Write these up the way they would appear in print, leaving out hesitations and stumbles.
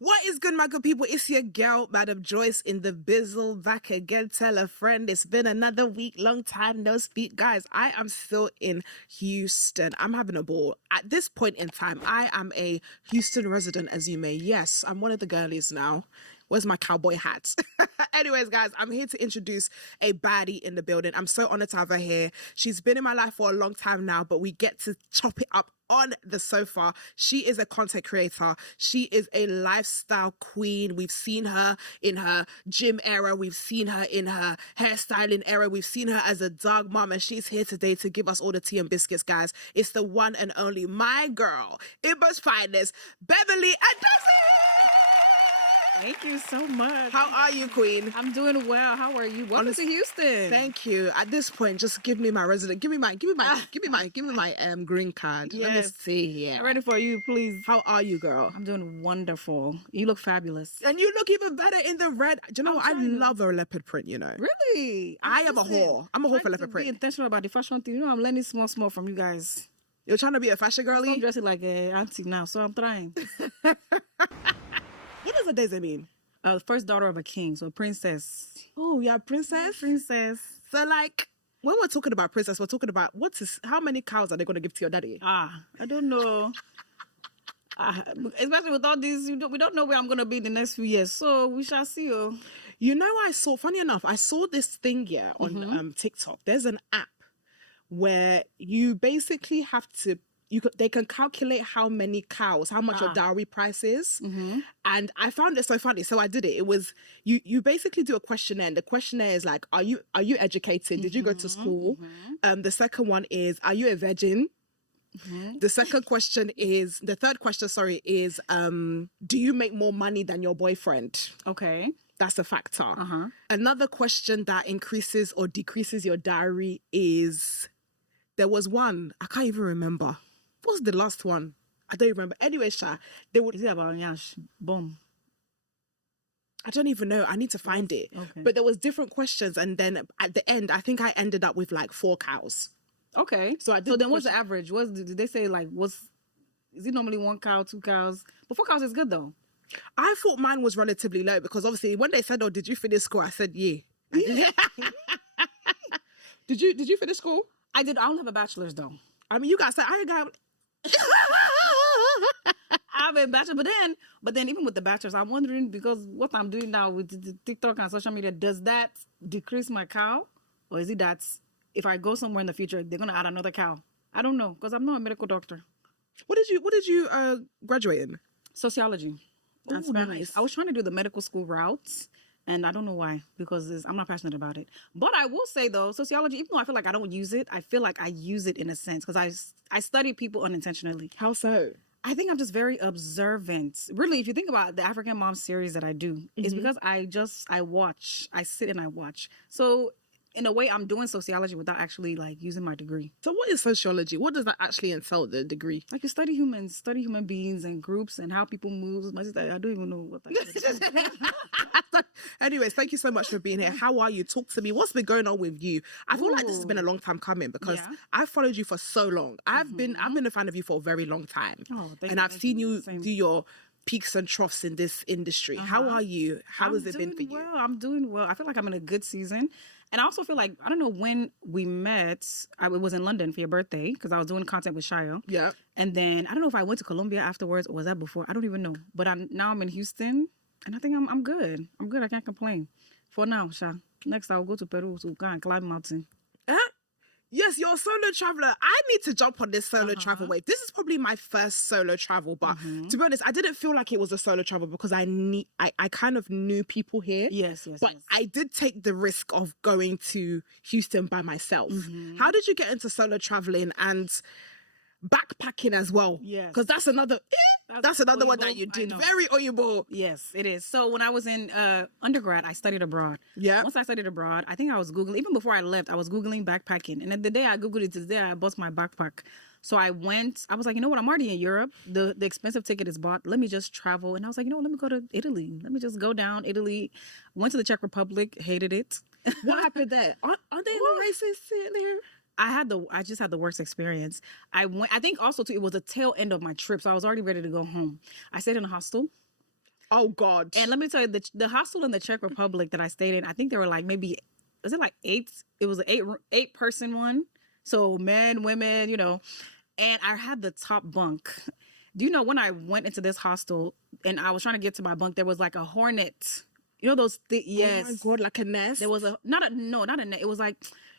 What is good, my good people? It's your girl, Madam Joyce, in the bizzle, back again. Tell a friend. It's been another week, long time no speak. Guys, I am still in Houston. I'm having a ball. At this point in time, I am a Houston resident, as you may. Yes, I'm one of the girlies now. Where's my cowboy hat? Anyways, guys, I'm here to introduce a baddie in the building. I'm so honored to have her here. She's been in my life for a long time now, but we get to chop it up on the sofa. She is a content creator. She is a lifestyle queen. We've seen her in her gym era. We've seen her in her hairstyling era. We've seen her as a dog mom, and she's here today to give us all the tea and biscuits, guys. It's the one and only, my girl, Iba's finest, Beverly Adaeze. Thank you so much. How are you, queen? I'm doing well. How are you? Welcome to Houston. Thank you. At this point, just give me my resident. Give me my green card. Yes. Let me see here. I'm ready for you, please. How are you, girl? I'm doing wonderful. You look fabulous. And you look even better in the red. Do you know what? I love a leopard print, you know. Really? I am a whore. I'm a whore for leopard print. Be intentional about the fashion thing. You know, I'm learning small from you guys. You're trying to be a fashion girly? I'm dressing like an auntie now, so I'm trying. What does Adaeze mean? First daughter of a king, so princess. Oh, yeah, princess? Princess. So, like, when we're talking about princess, we're talking about how many cows are they going to give to your daddy? I don't know. Especially with all these, we don't know where I'm going to be in the next few years, so we shall see. You know, funny enough, I saw this thing here on TikTok. There's an app where you basically have to, they can calculate how many cows, how much your dowry price is. And I found it so funny. So I did it. It was, you basically do a questionnaire, and the questionnaire is like, are you educated? Did you go to school? The second one is, are you a virgin? The third question is, do you make more money than your boyfriend? Okay. That's a factor. Another question that increases or decreases your dowry is, there was one, I can't even remember. What was the last one? I don't remember. Anyway, Sha, they would. Is it about Yash? Boom. I don't even know. I need to find it. Okay. But there was different questions, and then at the end, I think I ended up with like 4 cows. Okay. So then what's the average? Did they say like is it normally 1 cow, 2 cows? But 4 cows is good though. I thought mine was relatively low because obviously when they said, "Oh, did you finish school?" I said, "Yeah." Did you finish school? I did. I don't have a bachelor's though. I mean, you guys said I got. I have a bachelor, but then even with the bachelor's, I'm wondering, because what I'm doing now with the TikTok and social media, does that decrease my cow, or is it that if I go somewhere in the future, they're gonna add another cow? I don't know, because I'm not a medical doctor. What did you graduate in? Sociology. Oh, nice. I was trying to do the medical school routes, and I don't know why, because I'm not passionate about it. But I will say though, sociology, even though I feel like I don't use it, I feel like I use it in a sense, because I study people unintentionally. How so? I think I'm just very observant. Really, if you think about the African Mom series that I do, it's because I sit and I watch. So in a way, I'm doing sociology without actually like using my degree. So what is sociology? What does that actually entail, the degree? Like you study humans, study human beings and groups and how people move. My sister, I don't even know what that is. Anyways, thank you so much for being here. How are you? Talk to me. What's been going on with you? I feel like this has been a long time coming because I've followed you for so long. I've been a fan of you for a very long time. Oh, and I've seen you do your peaks and troughs in this industry. How are you? How has it been for you? Well, I'm doing well. I feel like I'm in a good season. And I also feel like, I don't know when we met. It was in London for your birthday because I was doing content with Shayo. Yeah. And then I don't know if I went to Colombia afterwards or was that before. I don't even know. But now I'm in Houston and I think I'm good. I'm good. I can't complain. For now, Sha. Next, I'll go to Peru to go and climb a mountain. Yes, you're a solo traveler. I need to jump on this solo travel wave. This is probably my first solo travel, but to be honest, I didn't feel like it was a solo travel because I kind of knew people here. Yes. But I did take the risk of going to Houston by myself. How did you get into solo traveling and backpacking as well? Yes. Because that's another one that you did. Very Oyibo. Yes, it is. So when I was in undergrad, I studied abroad. Yeah. Once I studied abroad, I think I was Googling, even before I left, I was Googling backpacking. And the day I Googled it, the day I bought my backpack. So I was like, you know what, I'm already in Europe. The expensive ticket is bought. Let me just travel. And I was like, you know what, let me go to Italy. Let me just go down Italy. Went to the Czech Republic, hated it. What happened there? Aren't they the racist there? I just had the worst experience. I think also too, it was the tail end of my trip. So I was already ready to go home. I stayed in a hostel. Oh God. And let me tell you, the hostel in the Czech Republic that I stayed in, I think there were like maybe, was it like 8? It was an 8 person one. So men, women, and I had the top bunk. Do you know when I went into this hostel and I was trying to get to my bunk, there was like a hornet. You know those yes. Oh my God, like a nest? There was not a nest. It was like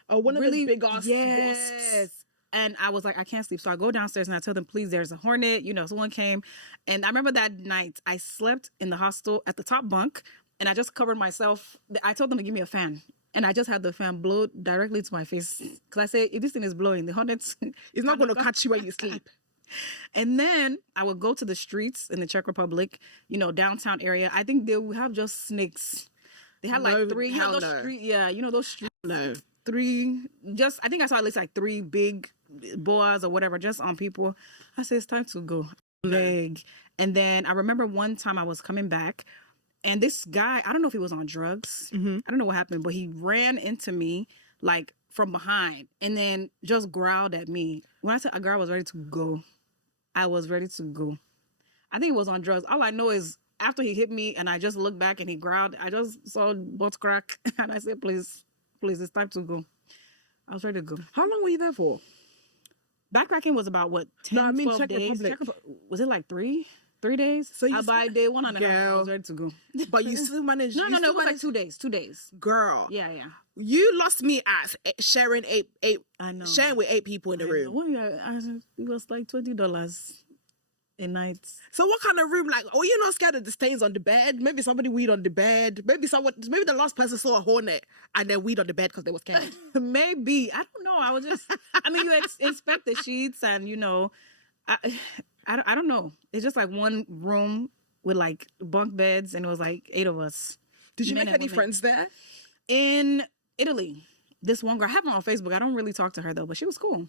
one of really those big ass yes. wasps. And I was like, I can't sleep. So I go downstairs and I tell them, please, there's a hornet. Someone came. And I remember that night I slept in the hostel at the top bunk and I just covered myself. I told them to give me a fan. And I just had the fan blow directly to my face. Because I said, if this thing is blowing, the hornets... It's not going to catch you when you sleep. And then I would go to the streets in the Czech Republic, downtown area. I think they would have just snakes. They had like 3, those streets. No. 3, I think I saw at least like 3 big boas or whatever, just on people. I said, it's time to go. Leg. And then I remember one time I was coming back and this guy, I don't know if he was on drugs. I don't know what happened, but he ran into me like from behind and then just growled at me. When I said a girl, I was ready to go. I was ready to go. I think he was on drugs. All I know is after he hit me and I just looked back and he growled, I just saw butt crack and I said, please, it's time to go. I was ready to go. How long were you there for? Backpacking was about 10, 12 Czech days. Republic. Was it like 3 days? So you by day 1 and a half, I was ready to go. But you still managed. No, it was like 2 days. 2 days. Girl. Yeah. You lost me at sharing eight. I know. Sharing with 8 people in the room. It was like $20 a night. So what kind of room? Like, you're not scared of the stains on the bed? Maybe somebody weed on the bed. Maybe the last person saw a hornet and then weed on the bed because they were scared. Maybe. I don't know. I was just. You inspect the sheets and I don't know. It's just like one room with like bunk beds and it was like 8 of us. Did you make any friends there? In Italy. This one girl, I have her on Facebook. I don't really talk to her though, but she was cool.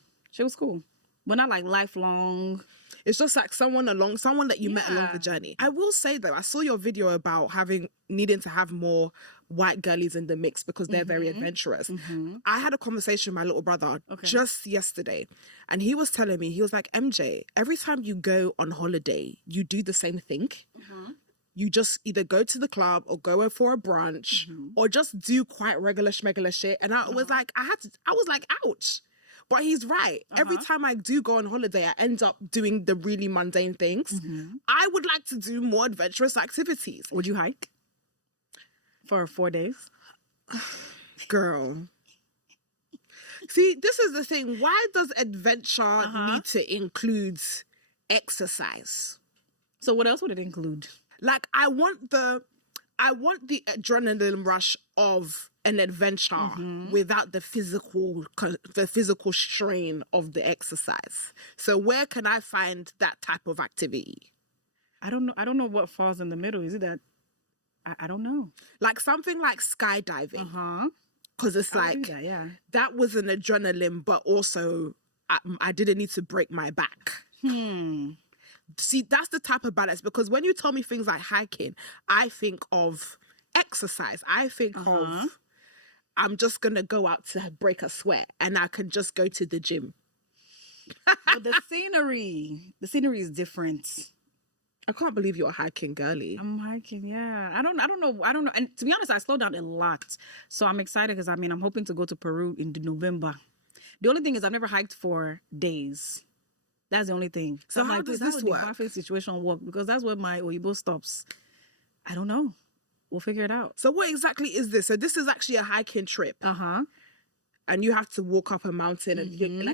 But not like lifelong. It's just like someone that you met along the journey. I will say though, I saw your video about needing to have more white girlies in the mix because they're very adventurous. I had a conversation with my little brother just yesterday and he was telling me, he was like, MJ, every time you go on holiday, you do the same thing. You just either go to the club or go for a brunch or just do quite regular schmegular shit. And I was like, I was like, ouch. But he's right. Every time I do go on holiday, I end up doing the really mundane things. I would like to do more adventurous activities. Would you hike for 4 days? Girl. See, this is the thing. Why does adventure need to include exercise? So what else would it include? Like, I want the adrenaline rush of an adventure without the physical strain of the exercise. So where can I find that type of activity? I don't know what falls in the middle. Is it that? I don't know. Like something like skydiving. Because it's like, that was an adrenaline, but also I didn't need to break my back. See, that's the type of balance, because when you tell me things like hiking, I think of exercise. I think of, I'm just going to go out to break a sweat and I can just go to the gym. But the scenery is different. I can't believe you're a hiking girly. I'm hiking, yeah. I don't know. And to be honest, I slowed down a lot. So I'm excited because I'm hoping to go to Peru in November. The only thing is I've never hiked for days. That's the only thing. So how does this work? How does the situation work? Because that's where my Oyibo stops. I don't know. We'll figure it out. So what exactly is this? So this is actually a hiking trip. And you have to walk up a mountain and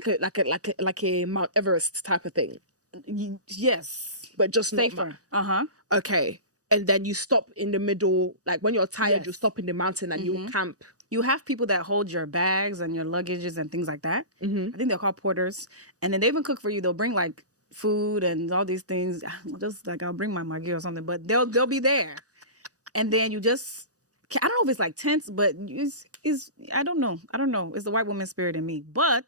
like a Mount Everest type of thing. Yes. But just safer. Okay. And then you stop in the middle, like when you're tired, you stop in the mountain and you camp. You have people that hold your bags and your luggages and things like that. I think they're called porters. And then they even cook for you. They'll bring like food and all these things. Just like I'll bring my Maggi or something, but they'll be there. And then you just, I don't know if it's like tents, but it's I don't know. It's the white woman spirit in me, but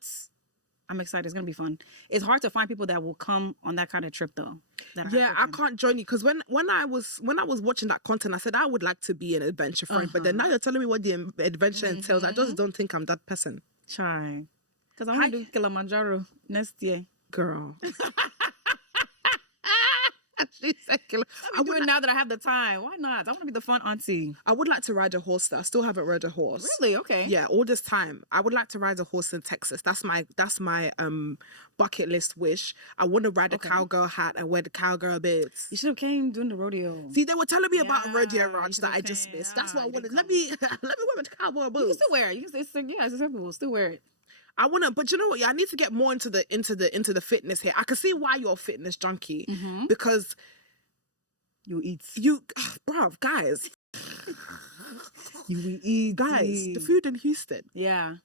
I'm excited. It's going to be fun. It's hard to find people that will come on that kind of trip though. I can't join you because when I was watching that content, I said I would like to be an adventure friend, but then now you're telling me what the adventure entails. I just don't think I'm that person. Try. Because I'm going to do Kilimanjaro next year. Girl. She's secular. I'm doing it now that I have the time. Why not? I want to be the fun auntie. I would like to ride a horse. I still haven't rode a horse. Really? Okay. Yeah, all this time. I would like to ride a horse in Texas. That's my bucket list wish. I want to ride a cowgirl hat and wear the cowgirl bits. You should have came during the rodeo. See, they were telling me about a rodeo ranch that I just missed. That's what I wanted. Let me wear my cowboy boots. You can still wear it. It's acceptable. Still wear it. I wanna, but you know what? Yeah, I need to get more into the fitness here. I can see why you're a fitness junkie because you eat. Bruv, guys. You eat, guys. The food in Houston. Yeah.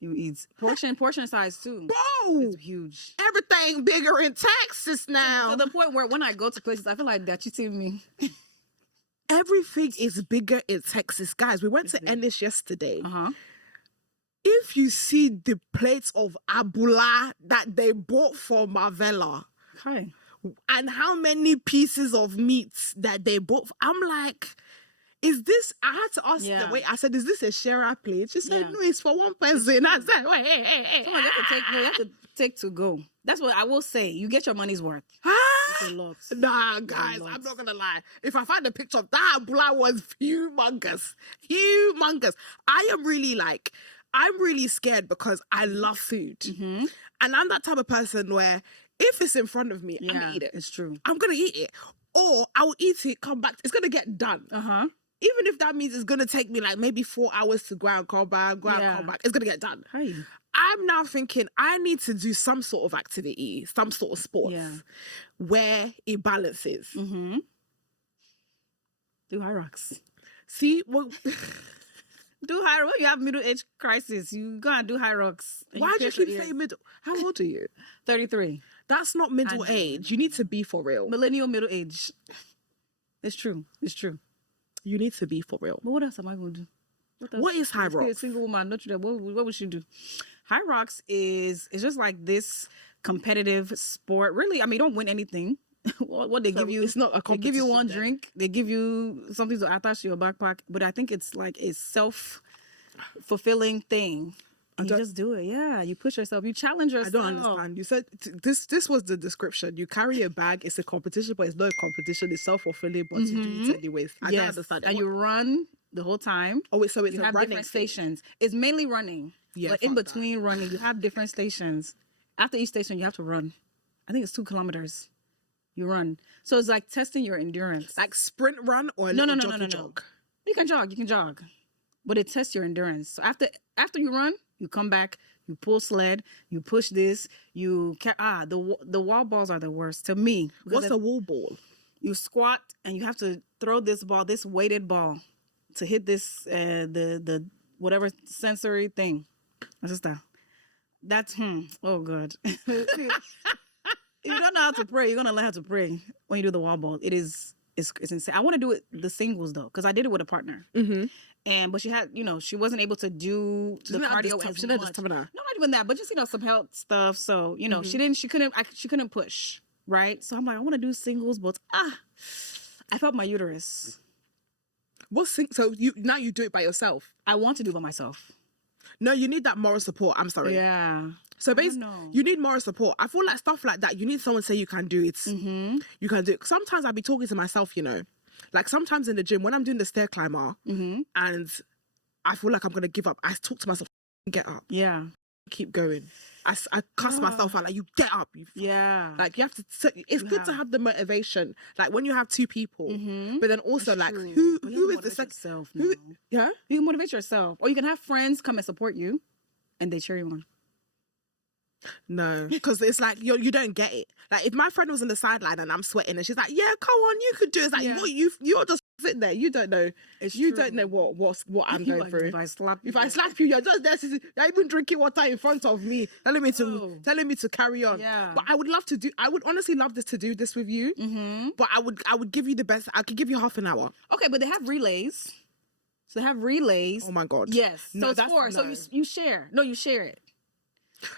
You eat portion size too. Bro, it's huge. Everything bigger in Texas now. To the point where when I go to places, I feel like they're cheating me. Everything is bigger in Texas, guys. We went to Ennis yesterday. Uh-huh. If you see the plates of abula that they bought for Marvella, and how many pieces of meat that they bought, I'm like, is this? I had to ask the wait. I said, is this a sharer plate? She said, no, it's for one person. I said, wait, hey. So you have to take to go. That's what I will say. You get your money's worth. Nah, guys, I'm not gonna lie. If I find a picture of that abula, was humongous. I'm really scared because I love food. And I'm that type of person where if it's in front of me, I'm going to eat it. It's true. I'm going to eat it. Or I will eat it, come back. It's going to get done. Even if that means it's going to take me like maybe 4 hours to go and come back, it's going to get done. I'm now thinking I need to do some sort of activity, some sort of sports where it balances. Do high rocks. See, well... Do high rocks. You have middle-age crisis. You go and do high rocks. Why do you keep saying middle? How old are you? 33. That's not middle age. You need to be for real. Millennial middle age. It's true. You need to be for real. But what else am I going to do? What is high rocks? A single woman, not you. What would she do? High rocks is just like this competitive sport. Really, I mean, you don't win anything. What they give you, it's not a competition. They give you one drink, they give you something to attach to your backpack, but I think it's like a self-fulfilling thing. You just do it. Yeah, you push yourself, you challenge yourself. I don't understand. You said this was the description. You carry a bag, it's a competition, but it's not a competition, it's self-fulfilling, but you do it anyways. I don't understand. And you run the whole time. Oh, wait, so it's you a have running different stations. It's mainly running. Yeah, but in between running, you have different stations. After each station, you have to run. I think it's 2 kilometers. You run. So it's like testing your endurance. Like sprint run or a no. jog? You can jog. But it tests your endurance. So after you run, you come back, you pull sled, you push this, the wall balls are the worst to me. What's a wall ball? You squat and you have to throw this ball, this weighted ball, to hit this the whatever sensory thing. What's that? That's oh god. If you don't know how to pray, you're gonna learn how to pray when you do the wall ball. It's insane. I want to do it the singles though, because I did it with a partner. But she had, she wasn't able to do the cardio as much. No, not even that, but just some health stuff. So she couldn't push, right? So I'm like, I want to do singles, but I felt my uterus. So now you do it by yourself? I want to do it by myself. No, you need that moral support. I'm sorry. Yeah. So basically, you need moral support. I feel like stuff like that, you need someone to say you can do it. You can do it. Sometimes I'll be talking to myself, Like sometimes in the gym, when I'm doing the stair climber and I feel like I'm going to give up, I talk to myself, get up. Yeah. Keep going. I cuss myself out, like, you get up. Like, you have to, it's good to have the motivation. Like, when you have 2 people, but then also, like, who is the second? Yeah? You can motivate yourself. Or you can have friends come and support you, and they cheer you on. No, because it's like you don't get it. Like if my friend was on the sideline and I'm sweating and she's like, "Yeah, come on, you could do it." It's like you're just sitting there. You don't know. You don't know what I'm going through. If I slap you, you're just there. You're even drinking water in front of me, telling me to carry on. Yeah. But I would honestly love to do this with you. But I would give you the best. I could give you half an hour. Okay, but they have relays. So they have relays. Oh my god. Yes. So it's 4. So you share. No, you share it.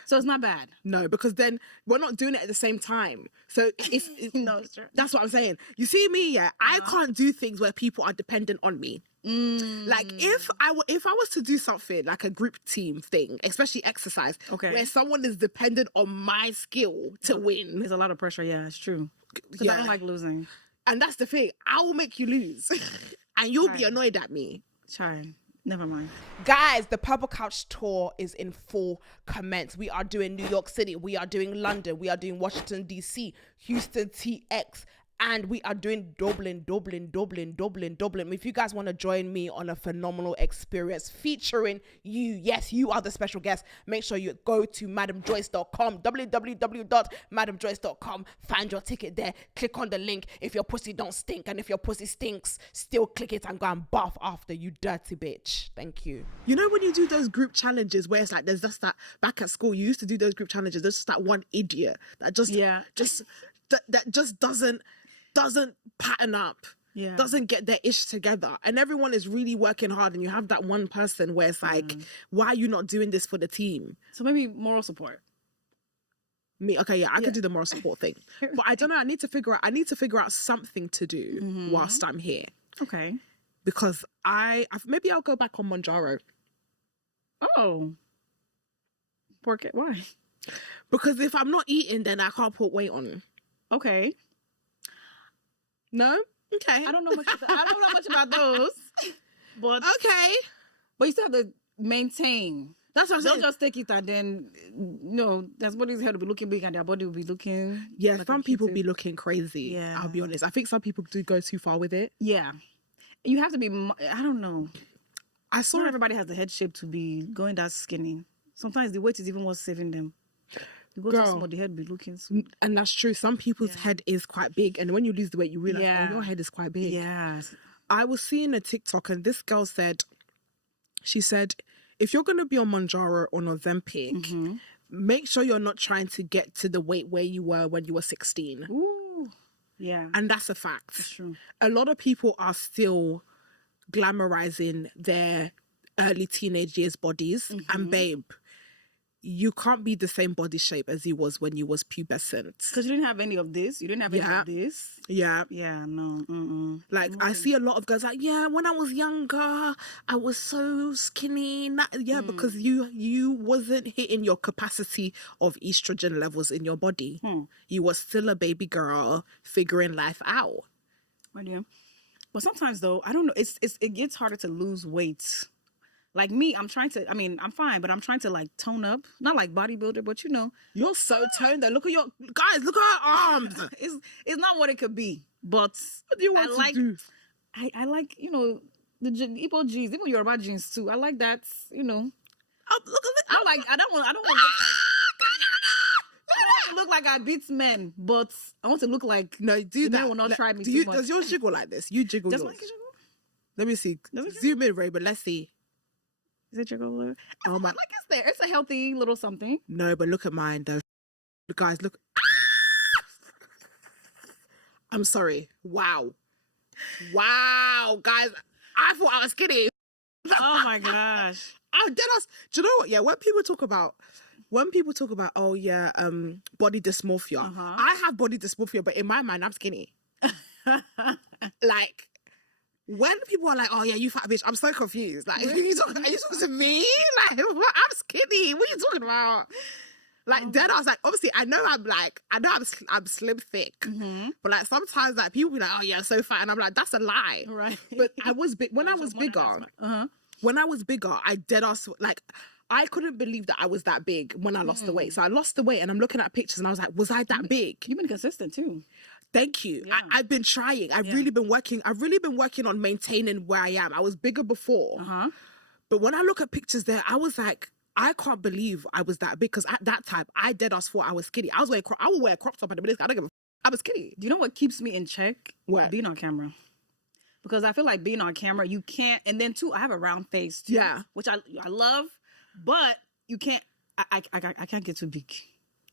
So it's not bad. No, because then we're not doing it at the same time. So it's no, it's true. That's what I'm saying. You see me, I can't do things where people are dependent on me. Like if I was to do something like a group team thing, especially exercise, where someone is dependent on my skill to win. There's a lot of pressure. Yeah, it's true. Because I don't like losing. And that's the thing. I will make you lose. And you'll be annoyed at me. Try. Never mind. Guys, the Purple Couch tour is in full commence. We are doing New York City. We are doing London. We are doing Washington, D.C., Houston, TX. And we are doing Dublin. If you guys want to join me on a phenomenal experience featuring you, yes, you are the special guest, make sure you go to madamjoyce.com, www.madamjoyce.com, find your ticket there, click on the link. If your pussy don't stink, and if your pussy stinks, still click it and go and bath after, you dirty bitch. Thank you. You know when you do those group challenges where it's like there's just that, back at school you used to do those group challenges, there's just that one idiot that just doesn't pattern up, doesn't get their ish together, and everyone is really working hard, and you have that one person where it's like, why are you not doing this for the team? So maybe moral support. Me, okay, I could do the moral support thing, but I don't know. I need to figure out something to do whilst I'm here. Okay, because maybe I'll go back on Mounjaro. Oh, pork it? Why? Because if I'm not eating, then I can't put weight on. Okay. No? Okay. I don't know much about those. But okay. But you still have to maintain. That's what I'm saying. Don't just take it and then, their body's head will be looking big and their body will be looking... Yeah, like some people be looking crazy, I'll be honest. I think some people do go too far with it. Yeah. You have to be... I don't know. Not everybody has the head shape to be going that skinny. Sometimes the weight is even what's saving them. You go too small, the head be looking small. And that's true. Some people's head is quite big, and when you lose the weight, you realize, oh, your head is quite big. Yeah. I was seeing a TikTok, and this girl said, if you're going to be on Mounjaro or Ozempic, make sure you're not trying to get to the weight where you were when you were 16. Ooh. Yeah. And that's a fact. That's true. A lot of people are still glamorizing their early teenage years bodies, and babe, you can't be the same body shape as you was when you was pubescent. Because you didn't have any of this. You didn't have any of this. Yeah. Yeah, no. Like, I see a lot of girls like, when I was younger, I was so skinny. Because you wasn't hitting your capacity of estrogen levels in your body. You were still a baby girl figuring life out. My dear. But sometimes, though, I don't know. It gets harder to lose weight. Like me, I'm fine, but I'm trying to like tone up. Not like bodybuilder, but You're so toned. Look at your guys, look at her arms. It's not what it could be. But what do you want to do? I like, the Igbo jeans, even Yoruba jeans too. I like that, Oh, look at it. I don't want to look like I beat men, but I want to look like men will not try me too much. Does yours jiggle like this? You jiggle yours. Let me see. Zoom in, Ray, but let's see. Is it jiggle? Oh my! It's a healthy little something. No, but look at mine though. Guys, look. I'm sorry. Wow, guys. I thought I was skinny. Oh my gosh! Do you know what? Yeah, when people talk about, body dysmorphia. I have body dysmorphia, but in my mind, I'm skinny. Like. When people are like, oh yeah, you fat bitch, I'm so confused. Like, are you talking to me? Like, what? I'm skinny. What are you talking about? Like, then I was like, obviously, I know I'm slim thick. But like, sometimes like people be like, oh yeah, I'm so fat. And I'm like, that's a lie. Right. But I was big. When I was bigger, I dead ass, like, I couldn't believe that I was that big when I lost the weight. So I lost the weight and I'm looking at pictures and I was like, was I that big? You've been consistent too. Thank you. Yeah. I've been trying. I've really been working on maintaining where I am. I was bigger before. But when I look at pictures there, I was like, I can't believe I was that big, because at that time, I dead ass thought I was skinny. I would wear a crop top at the minute. I don't give a I was skinny. Do you know what keeps me in check? What? Being on camera. Because I feel like being on camera, you can't, and then too, I have a round face too, which I love, but you can't, I can't get too big.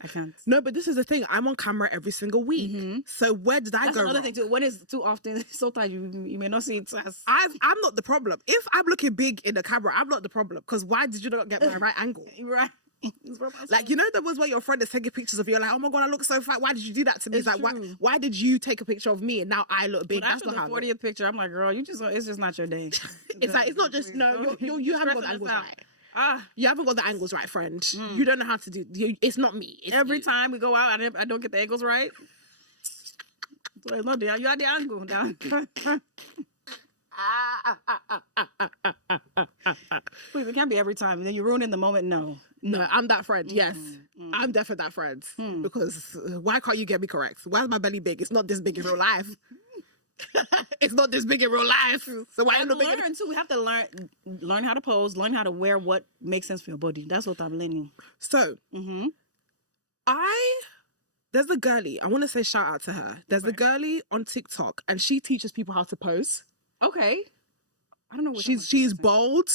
I can't. No, but this is the thing. I'm on camera every single week. So where did I go That's another wrong? thing too. When it's too often, sometimes you may not see it as... I'm not the problem. If I'm looking big in the camera, I'm not the problem. Because why did you not get my right angle? Right. Like, there was where your friend is taking pictures of you, like, oh my God, I look so fat. Why did you do that to me? It's like, why did you take a picture of me and now I look big? But that's after not the how 40th picture, I'm like, girl, it's just not your day. It's like, it's not just, no, you haven't got the angles right. You haven't got the angles right, friend. You don't know how to do. It's not me. It's every you. time we go out, I don't get the angles right. So it's not the, you are the angle down. Please, it can't be every time. Then you ruin in the moment. No. No, I'm that friend. Yes. I'm definitely that friend. Because why can't you get me correct? Why is my belly big? It's not this big in real life. It's not this big in real life. So why am I big? Learn too. We have to learn how to pose, learn how to wear what makes sense for your body. That's what I'm learning. So, there's a girlie. I want to say shout out to her. There's a girlie on TikTok, and she teaches people how to pose. Okay. I don't know what she's bold.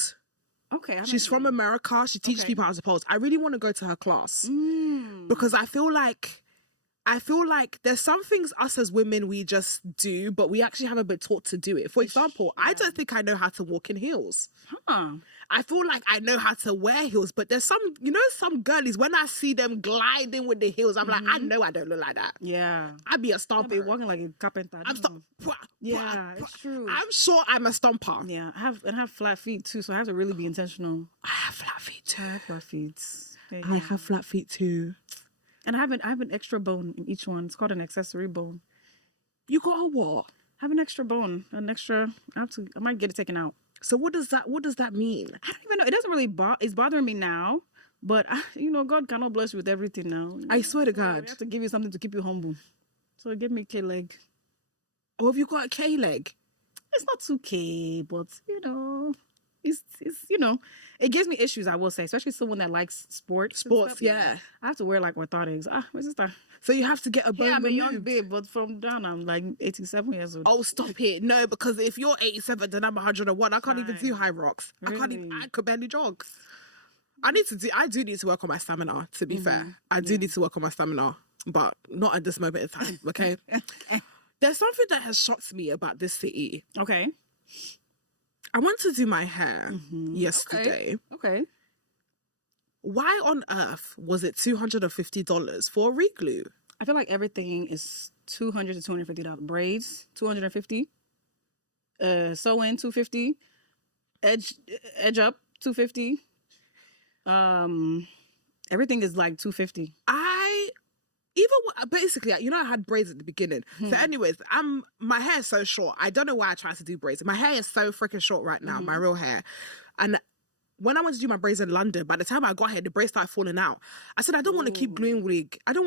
Okay. She's from America. She teaches people how to pose. I really want to go to her class because I feel like there's some things us as women we just do, but we actually haven't been taught to do it. For example, I don't think I know how to walk in heels. I feel like I know how to wear heels, but there's some girlies, when I see them gliding with the heels, I'm like, I know I don't look like that. Yeah. I'd be a stomper. I'd be walking like a carpenter. Yeah, it's true. I'm sure I'm a stomper. Yeah, I have flat feet too, so I have to really be intentional. I have flat feet too. I have flat feet. I have flat feet too. And I have an extra bone in each one. It's called an accessory bone. You got a what? I have an extra bone. I might get it taken out. So what does that mean? I don't even know. It doesn't really it's bothering me now. But God cannot bless you with everything now. I swear to God. I have to give you something to keep you humble. So give me K leg. Oh, have you got a K leg? It's not 2K, but it's it gives me issues, I will say, especially someone that likes sports. Yeah. I have to wear like orthotics. My sister. So you have to get a bone I'm removed. a young babe, but from down I'm like 87 years old. Oh, stop it. No, because if you're 87, then I'm 101. I can't even do high rocks. Really? I could barely jog. I do need to work on my stamina, to be fair. I do need to work on my stamina, but not at this moment in time, okay? There's something that has shocked me about this city. Okay. I went to do my hair yesterday. Okay. Why on earth was it $250 for a reglue? I feel like everything is $200 to $250. Braids, $250. Sew-in, $250. Edge up, $250. Everything is like $250. Basically, I had braids at the beginning. So anyways, my hair is so short. I don't know why I tried to do braids. My hair is so freaking short right now, my real hair. And when I went to do my braids in London, by the time I got here, the braids started falling out. I said, I don't want to keep gluing wig. Okay.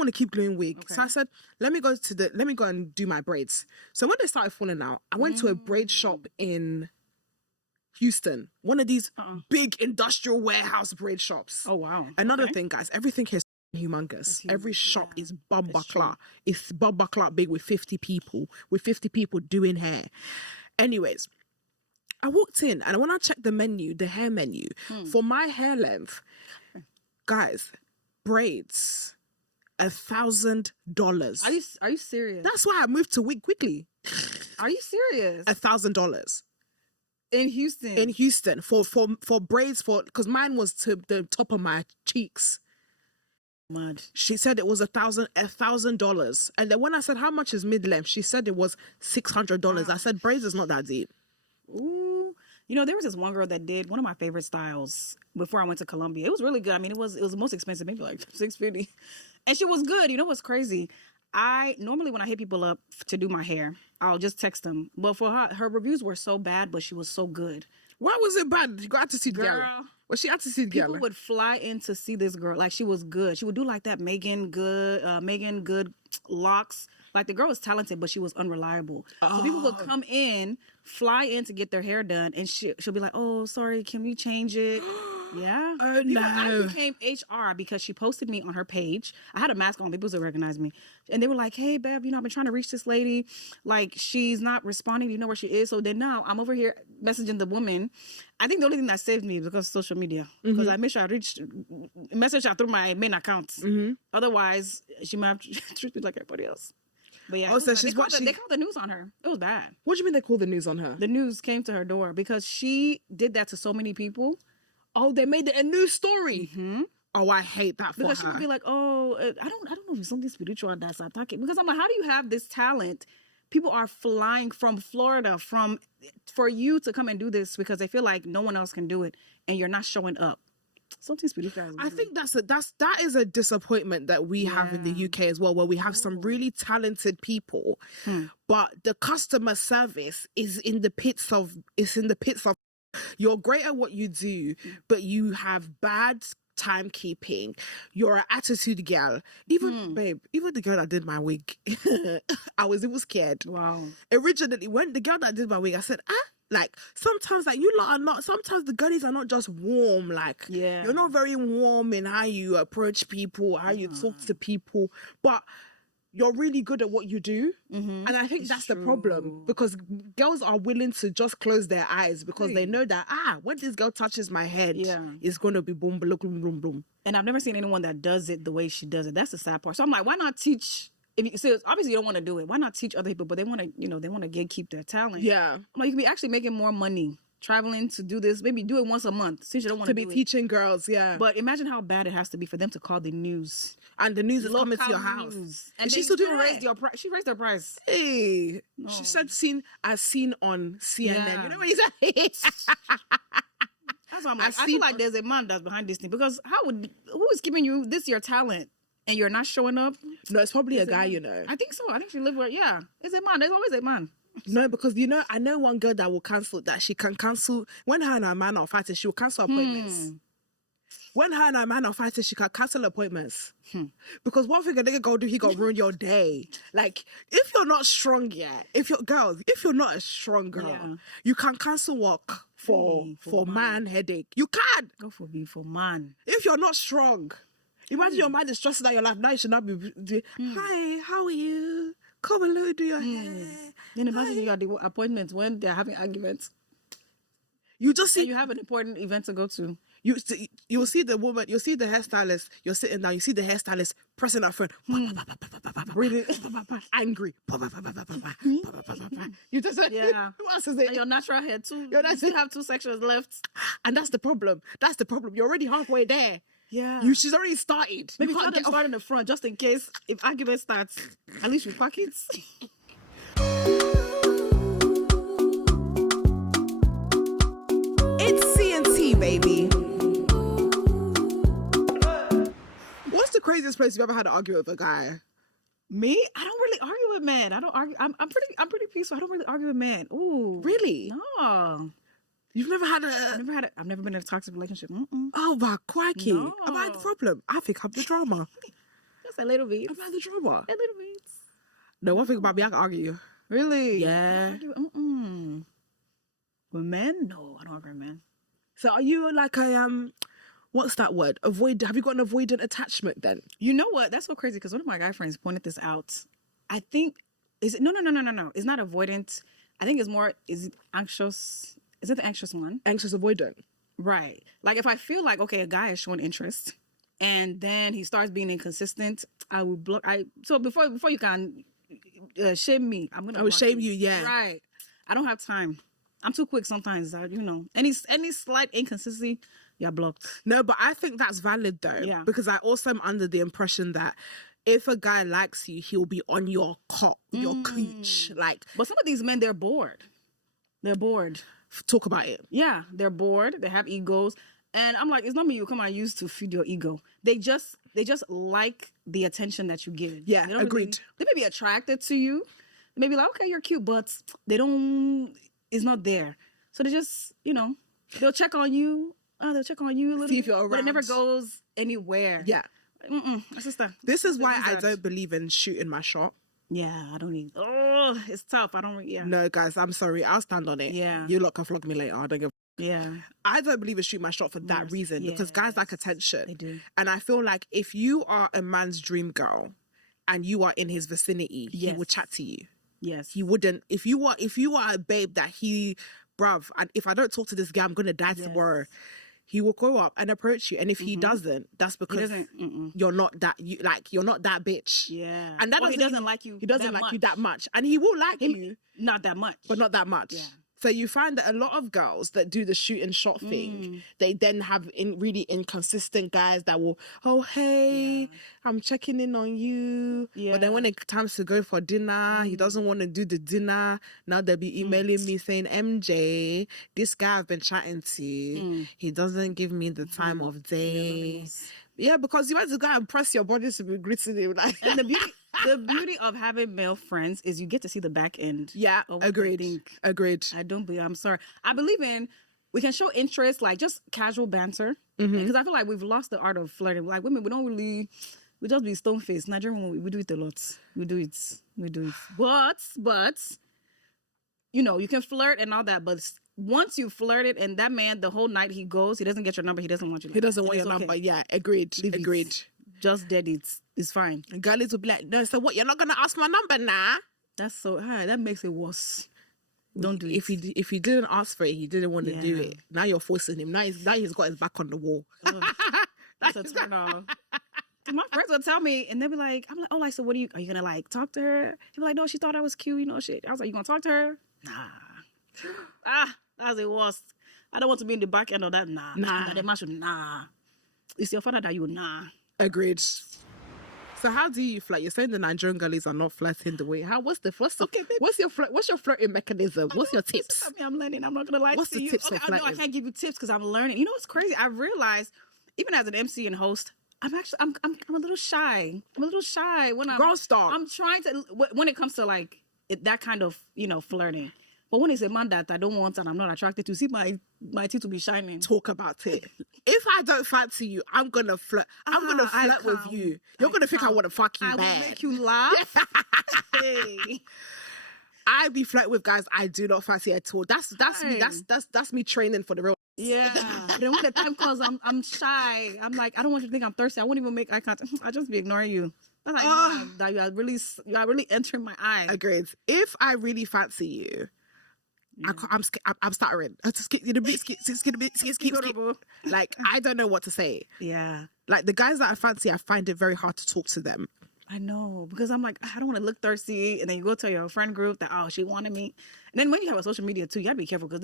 So I said, let me go and do my braids. So when they started falling out, I went to a braid shop in Houston, one of these big industrial warehouse braid shops. Oh, wow. Another thing, guys, everything here is humongous. Every shop is bumba It's bumba big with 50 people doing hair. Anyways, I walked in and when I checked the hair menu, for my hair length, guys, braids, $1,000. Are you serious? That's why I moved to wig quickly. Are you serious? $1,000. In Houston? In Houston for braids because mine was to the top of my cheeks. Mad. She said it was $1,000. And then when I said, how much is mid-length? She said it was $600. Wow. I said, braids is not that deep. Ooh. There was this one girl that did one of my favorite styles before I went to Colombia. It was really good. I mean, it was the most expensive, maybe like $650. And she was good. You know what's crazy? Normally when I hit people up to do my hair, I'll just text them. But for her reviews were so bad, but she was so good. Why was it bad? You got to see the girl. Was she out to see the girl? People would fly in to see this girl. Like, she was good. She would do like that Megan Good locks. Like, the girl was talented, but she was unreliable. So people would come in, fly in to get their hair done, and she'll be like, oh, sorry, can we change it? Yeah. Oh, no. I became HR because she posted me on her page. I had a mask on. People would recognize me. And they were like, hey, Bev, I've been trying to reach this lady. Like, she's not responding. You know where she is? So then now I'm over here messaging the woman. I think the only thing that saved me is because of social media. Because I made sure I messaged her through my main account. Otherwise, she might have treated me like everybody else. But yeah, so they called the news on her. It was bad. What do you mean they called the news on her? The news came to her door because she did that to so many people. Oh, they made it a news story. Oh, I hate that for her. Because she would be like, oh, I don't know if it's something spiritual that's attacking. Because I'm like, how do you have this talent? People are flying from Florida for you to come and do this because they feel like no one else can do it and you're not showing up. Salty Speedica. I think that is a disappointment that we have in the UK as well, where we have some really talented people, but the customer service is in the pits of. You're great at what you do, but you have bad timekeeping. You're an attitude girl. Even the girl that did my wig, I was even scared. Wow. Originally, when the girl that did my wig, I said, like, sometimes, like, you lot are not, sometimes the girlies are not just warm, like, you're not very warm in how you approach people, how you talk to people, but you're really good at what you do. And I think that's the problem, because girls are willing to just close their eyes because they know that, when this girl touches my head, it's going to be boom, boom, boom, boom, boom. And I've never seen anyone that does it the way she does it. That's the sad part. So I'm like, why not teach? If you, so obviously you don't want to do it. Why not teach other people? But they want to, they want to gatekeep their talent. Yeah. I'm like, you can be actually making more money traveling to do this. Maybe do it once a month since you don't want to be teaching girls. Yeah. But imagine how bad it has to be for them to call the news. And the news is coming to your house. And she still raised your price. She raised their price. Hey. No. She said seen on CNN. Yeah. You know what he said? That's why I'm like, I feel like there's a man that's behind this thing, because who is giving you your talent and you're not showing up? No, it's probably a guy, I think so. I think she lives where, it's a man. There's always a man. No, because I know one girl that will cancel, that she can cancel, when her and her man are fighting, she will cancel appointments. When her and her man are fighting, she can cancel appointments. Because one thing a nigga go do, he gonna ruin your day. Like, if you're not strong yet, if you're not a strong girl, you can cancel work for man headache. You can. Go for man. If you're not strong. Imagine your mind is stressing out your life. Now you should not be doing, hi, how are you? Come and let me do your hair. Then imagine you got the appointments when they're having arguments. You just see. And you have an important event to go to. You'll see the woman, you'll see the hairstylist, you're sitting down, you see the hairstylist pressing her phone, breathing, angry. You just said, who else is it? And your natural hair too. You still have 2 sections left. And that's the problem. You're already halfway there. Yeah. She's already started. Maybe you can't start in the front just in case if argument starts. At least you pack it. It's C&T, baby. What's the craziest place you've ever had an argument with a guy? Me? I don't really argue with men. I don't argue. I'm pretty peaceful. I don't really argue with men. Ooh. Really? No. You've never had a... I've never been in a toxic relationship. Oh, my crikey. No. Am I the problem? I think I'm the drama. Just a little bit. Am I the drama? A little bit. No, one thing about me, I can argue. Really? Yeah. With men? No, I don't argue with men. So are you like what's that word? Have you got an avoidant attachment then? You know what? That's so crazy, because one of my guy friends pointed this out. I think, no. It's not avoidant. I think it's more, is it anxious? Is it the anxious one? Anxious avoidant. Right. Like if I feel like, okay, a guy is showing interest and then he starts being inconsistent, I will block. So before you can shame me, I'm going to shame you, yeah. Right. I don't have time. I'm too quick sometimes, any slight inconsistency, you're blocked. No, but I think that's valid though. Yeah. Because I also am under the impression that if a guy likes you, he'll be on your cock, your cooch. Like, but some of these men, they're bored. They're bored. Talk about it. Yeah, they're bored. They have egos. And I'm like, it's not me you come and use to feed your ego. They just like the attention that you give. Yeah, agreed. They may be attracted to you. They may be like, okay, you're cute, but it's not there. So they just, they'll check on you. They'll check on you a little See if you're around. But it never goes anywhere. Yeah. Sister. This is why I don't believe in shooting my shot. Yeah, I don't need. Oh, it's tough. I don't. Yeah. No, guys, I'm sorry. I'll stand on it. Yeah. You lot can flog me later. I don't give. Yeah. I don't believe in shooting my shot for that reason, because guys like attention. They do. And I feel like if you are a man's dream girl and you are in his vicinity, he would chat to you. Yes. He wouldn't. If you are a babe that bruv, and if I don't talk to this guy, I'm gonna die tomorrow. He will go up and approach you, and if he doesn't, that's because you're not that you're not that bitch. Yeah, and that he doesn't like you. He doesn't like you that much, and he will like you, not that much, but not that much. Yeah. So you find that a lot of girls that do the shoot and shot thing, they then have really inconsistent guys that will, oh, hey, I'm checking in on you. Yeah. But then when it comes to go for dinner, he doesn't want to do the dinner. Now they'll be emailing me saying, MJ, this guy I've been chatting to, he doesn't give me the time of day. Yeah, because you want to go and press your body to be greeting him. Like. And the beauty of having male friends is you get to see the back end. Yeah, agreed. Agreed. I'm sorry. I believe in, we can show interest, like just casual banter. Because I feel like we've lost the art of flirting. Like women, we just be stone-faced. Nigerian women, we do it a lot. We do it. But, you know, you can flirt and all that, but once you flirted and that man, the whole night he goes, he doesn't get your number, he doesn't want you. He doesn't want your number. Yeah, agreed. Agreed. Just dead it. It's fine. And girlies will be like, no, so what? You're not going to ask my number now? That's so hard. That makes it worse. Don't do it. If he didn't ask for it, he didn't want to do it. Now you're forcing him. Now he's got his back on the wall. That's a turn off. My friends will tell me, and they'll be like, I'm like, oh, like, so what are you gonna like talk to her? He'll be like, no, she thought I was cute, you know, shit. I was like, you gonna talk to her? Nah. That's the worst. I don't want to be in the back end of that. Nah. It's your father that you Agreed. So how do you flirt? You're saying the Nigerian girlies are not flirting the way. What's your flirting mechanism? What's your tips? I'm learning. I'm not gonna lie What's to the you. tips Okay, of flirting? I can't give you tips because I'm learning. You know what's crazy? I realized, even as an MC and host, I'm a little shy. When Girl, stop. I'm trying to, when it comes to like that kind of, you know, flirting. But when it's a man that I don't want and I'm not attracted to, see my teeth will be shining. Talk about it. If I don't fancy you, I'm gonna flirt. I'm gonna flirt with you. You're gonna think I want to fuck you bad. I will make you laugh. Hey. I be flirting with guys I do not fancy at all. That's me. That's me training for the real. Yeah. But then when the time comes, I'm shy. I'm like, I don't want you to think I'm thirsty. I won't even make eye contact. I just be ignoring you. That's like, that you are really entering my eye. Agreed. If I really fancy you, I'm stuttering. I just get a bit skip. Like I don't know what to say. Yeah. Like the guys that I fancy, I find it very hard to talk to them. I know, because I'm like, I don't want to look thirsty, and then you go to your friend group that, oh, she wanted me. And then when you have a social media too, you gotta be careful because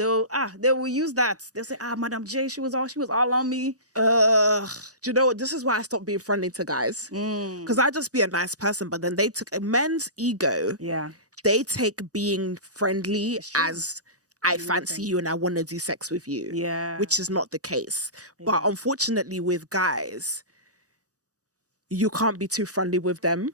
they will use that. They'll say, Madam J, she was all on me. Do you know what? This is why I stopped being friendly to guys. Because I just be a nice person, but then they took a men's ego. Yeah. They take being friendly as I fancy you and I want to do sex with you. Yeah. Which is not the case. Yeah. But unfortunately with guys, you can't be too friendly with them.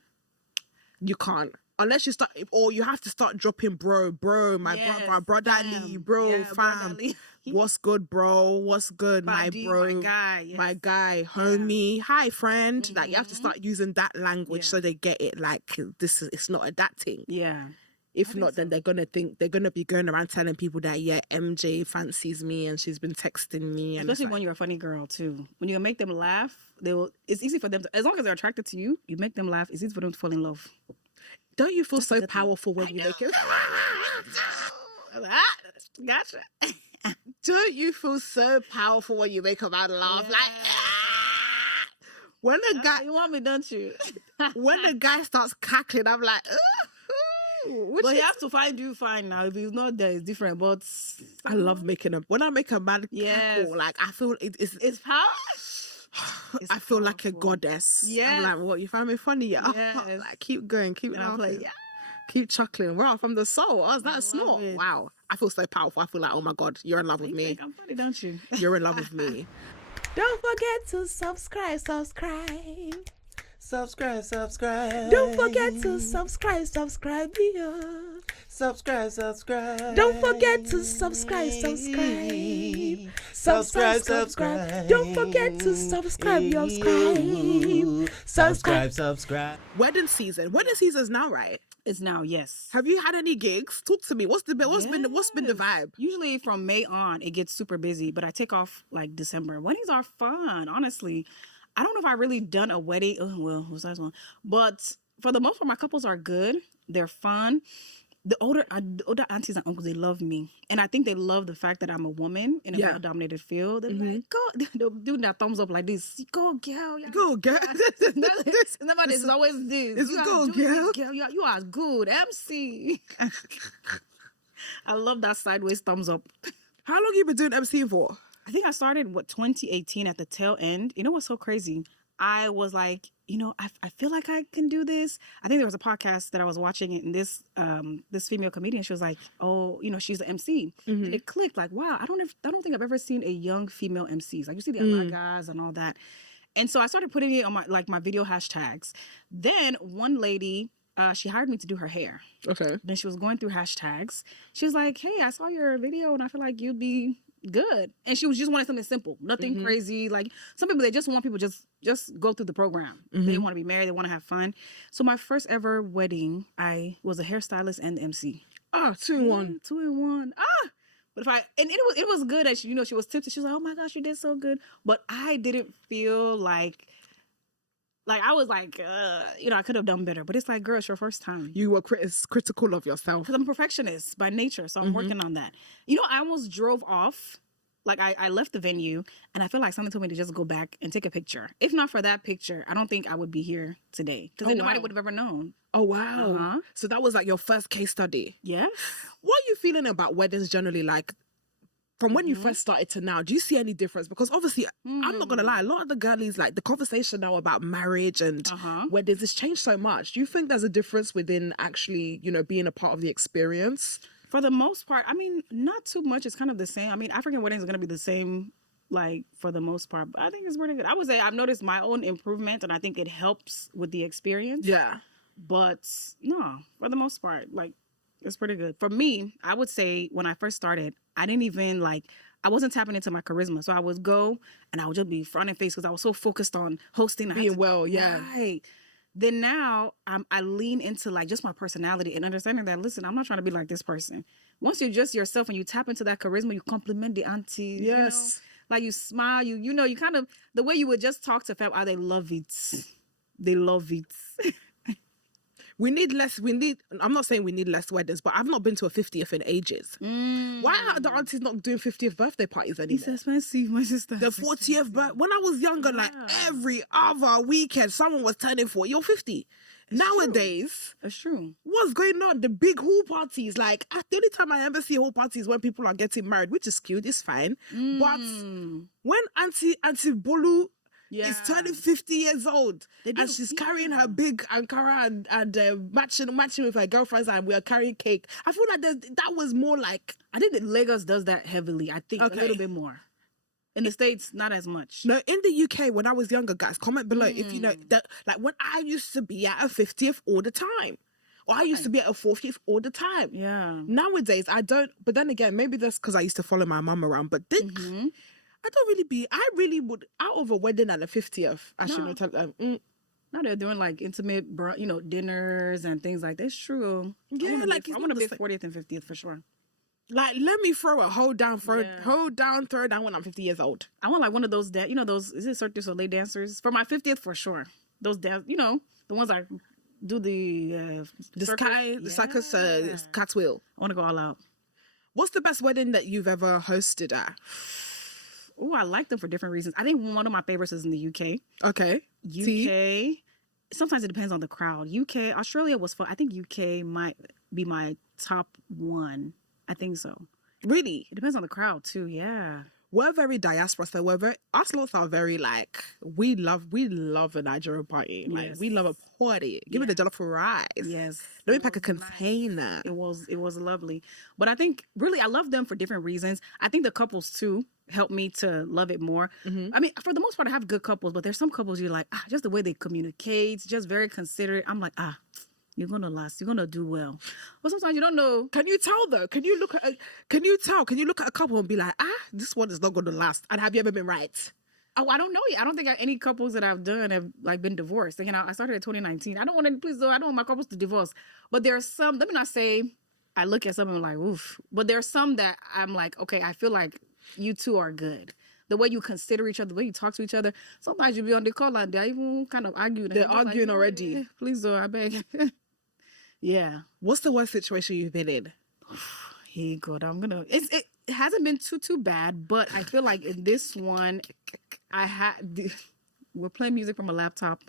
You can't. Unless you start, or you have to start dropping bro, my brotherly, bro, fam. What's good, bro? What's good, my bro? My guy, homie. Hi, friend. Like, you have to start using that language so they get it. Like, it's not a that thing. Yeah. If not, then they're going to be going around telling people that, MJ fancies me and she's been texting me. And especially when you're a funny girl, too. When you make them laugh, it's easy for them to, as long as they're attracted to you, you make them laugh, it's easy for them to fall in love. Don't you feel so powerful when you make it? Gotcha. Don't you feel so powerful when you make a man laugh? Yeah. Like, when a guy... You want me, don't you? When the guy starts cackling, I'm like... But he has to find you fine now. If he's not there, it's different. But I love making when I make a man cackle, like I feel it's power. I feel like a goddess. Yeah. I'm like, what, you find me funny? Yeah. Yes. Like, keep going, keep laughing. Keep chuckling. Wow, from the soul. Oh, that's snort. Wow. I feel so powerful. I feel like, oh my God, you're in love with me. Think I'm funny, don't you? You're in love with me. Don't forget to subscribe. Subscribe. Don't forget to subscribe, yeah. Subscribe. Don't forget to subscribe. Subscribe. Don't forget to subscribe, Subscribe. Wedding season's now, right? It's now, yes. Have you had any gigs? Talk to me. What's been the vibe? Usually from May on, it gets super busy, but I take off like December. Weddings are fun, honestly. I don't know if I really done a wedding. Oh, well, who's that one? But for the most part, my couples are good. They're fun. The older aunties and uncles, they love me. And I think they love the fact that I'm a woman in a male-dominated field. They're like, go. They'll do that thumbs up like this. Go, girl. Yeah. Go, girl. It's always this. Go, girl. You are good. MC. I love that sideways thumbs up. How long you been doing MCing for? I think I started 2018 at the tail end. You know what's so crazy? I was like, I feel like I can do this. I think there was a podcast that I was watching, and this female comedian, she was like, oh, she's an MC. And it clicked like, wow, I don't think I've ever seen a young female MCs. Like you see the Alagas and all that. And so I started putting it on my video hashtags. Then one lady, she hired me to do her hair. Okay. Then she was going through hashtags. She was like, hey, I saw your video and I feel like you'd be good. And she was just wanting something simple, nothing crazy. Like some people, they just want people just go through the program. They want to be married, they want to have fun. So my first ever wedding, I was a hairstylist and the MC. Ah, 2 in 1. 2 in 1. But it was good. As she was tipsy. She was like, oh my gosh, you did so good. But I didn't feel like I was like, I could have done better. But it's like, girl, it's your first time. You were critical of yourself. Because I'm a perfectionist by nature, so I'm working on that. I almost drove off. Like, I left the venue, and I feel like something told me to just go back and take a picture. If not for that picture, I don't think I would be here today. Because nobody would have ever known. Oh, wow. Uh-huh. So that was like your first case study. Yeah. What are you feeling about weddings generally? Like, from when you first started to now, do you see any difference? Because obviously, I'm not going to lie, a lot of the girlies, like the conversation now about marriage and weddings has changed so much. Do you think there's a difference within actually, being a part of the experience? For the most part, I mean, not too much. It's kind of the same. I mean, African weddings are going to be the same, like, for the most part. But I think it's pretty good. I would say I've noticed my own improvement, and I think it helps with the experience. Yeah. But, no, for the most part, like, it's pretty good. For me, I would say when I first started, I didn't even, I wasn't tapping into my charisma. So I would go, and I would just be front and face because I was so focused on hosting. Being well, yeah. Right. Then now I lean into just my personality and understanding that, listen, I'm not trying to be like this person. Once you're just yourself and you tap into that charisma, you compliment the auntie. Yes. You smile, you kind of, the way you would just talk to fam, they love it. They love it. I'm not saying we need less weddings, but I've not been to a 50th in ages. Why are the aunties not doing 50th birthday parties anymore? It's expensive, my sister. The 40th birthday. When I was younger, every other weekend, someone was turning 40 or 50. Nowadays, it's true. What's going on? The big hall parties. The only time I ever see hall parties when people are getting married, which is cute, it's fine. But when Auntie Bolu is turning 50 years old and she's carrying her big Ankara and matching with her girlfriends, and we are carrying cake, I feel like that was more like... I think that Lagos does that heavily. I think a little bit more. In the States, not as much. No, in the UK, when I was younger, guys, comment below if you know that. When I used to be at a 50th all the time, or I used to be at a 40th all the time. Yeah. Nowadays, I don't. But then again, maybe that's because I used to follow my mum around. But then, I don't really be. I really would out of a wedding and a 50th. Now they're doing intimate, dinners and things like that. It's true. Yeah, I want to be 40th and 50th for sure. Let me throw a hold down, throw down when I'm 50 years old. I want one of those, those, is it Cirque du Soleil dancers? For my 50th, for sure. Those dance, the ones that do the circus cartwheel. I want to go all out. What's the best wedding that you've ever hosted at? Oh, I like them for different reasons. I think one of my favorites is in the UK. Okay. UK. Sometimes it depends on the crowd. UK, Australia was fun. I think UK might be my top one. I think so. Really? It depends on the crowd too, yeah. We're very diaspora, so us lots are very we love a Nigerian party. Yes. We love a party. Give me the jollof rice. Yes. Let me pack a container. Nice. It was lovely. But I think really I love them for different reasons. I think the couples too helped me to love it more. I mean, for the most part I have good couples, but there's some couples you're like, just the way they communicate, just very considerate. I'm like, you're going to last. You're going to do well. But sometimes you don't know. Can you tell though? Can you look at a couple and be like, this one is not going to last? And have you ever been right? Oh, I don't know yet. I don't think any couples that I've done have been divorced. I started in 2019. I don't want my couples to divorce. But there are some, let me not say I look at some and I'm like, oof. But there are some that I'm like, okay, I feel like you two are good. The way you consider each other, the way you talk to each other. Sometimes you be on the call and they're even kind of arguing. They're arguing already. Please don't, I beg. Yeah. What's the worst situation you've been in? Hey, God, it hasn't been too bad, but I feel like in this one, we're playing music from a laptop.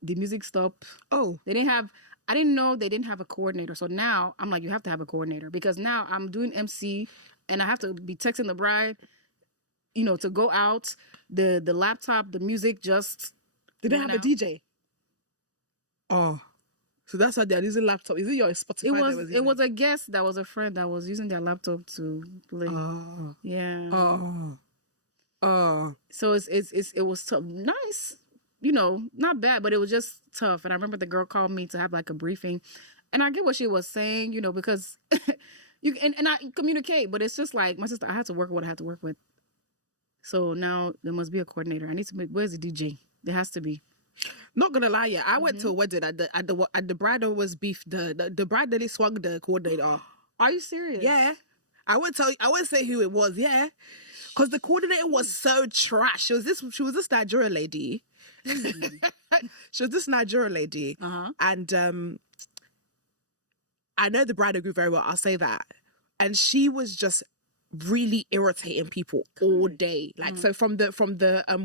The music stopped. Oh. They didn't have, I didn't know they didn't have a coordinator. So now I'm like, you have to have a coordinator because now I'm doing MC and I have to be texting the bride, you know, to go out. The laptop, the music just. Did they have a DJ? Oh. So that's how they're using laptop. Is it your Spotify? It was a guest that was a friend that was using their laptop to play. Oh. Yeah. Oh. So it was tough. Nice, you know, not bad, but it was just tough. And I remember the girl called me to have like a briefing, and I get what she was saying, you know, because you and I communicate, but it's just like my sister. I had to work with what I had to work with. So now there must be a coordinator. I need to. Where's the DJ? There has to be. Not gonna lie, yeah. I went to a wedding at the bridal was beef. The bride nearly swung the coordinator. Are you serious? Yeah. I won't say who it was, yeah. Because the coordinator was so trash. She was this Nigerian lady. She was this Nigerian lady. And I know the bridal group very well, I'll say that. And she was just really irritating people all day. Like so from the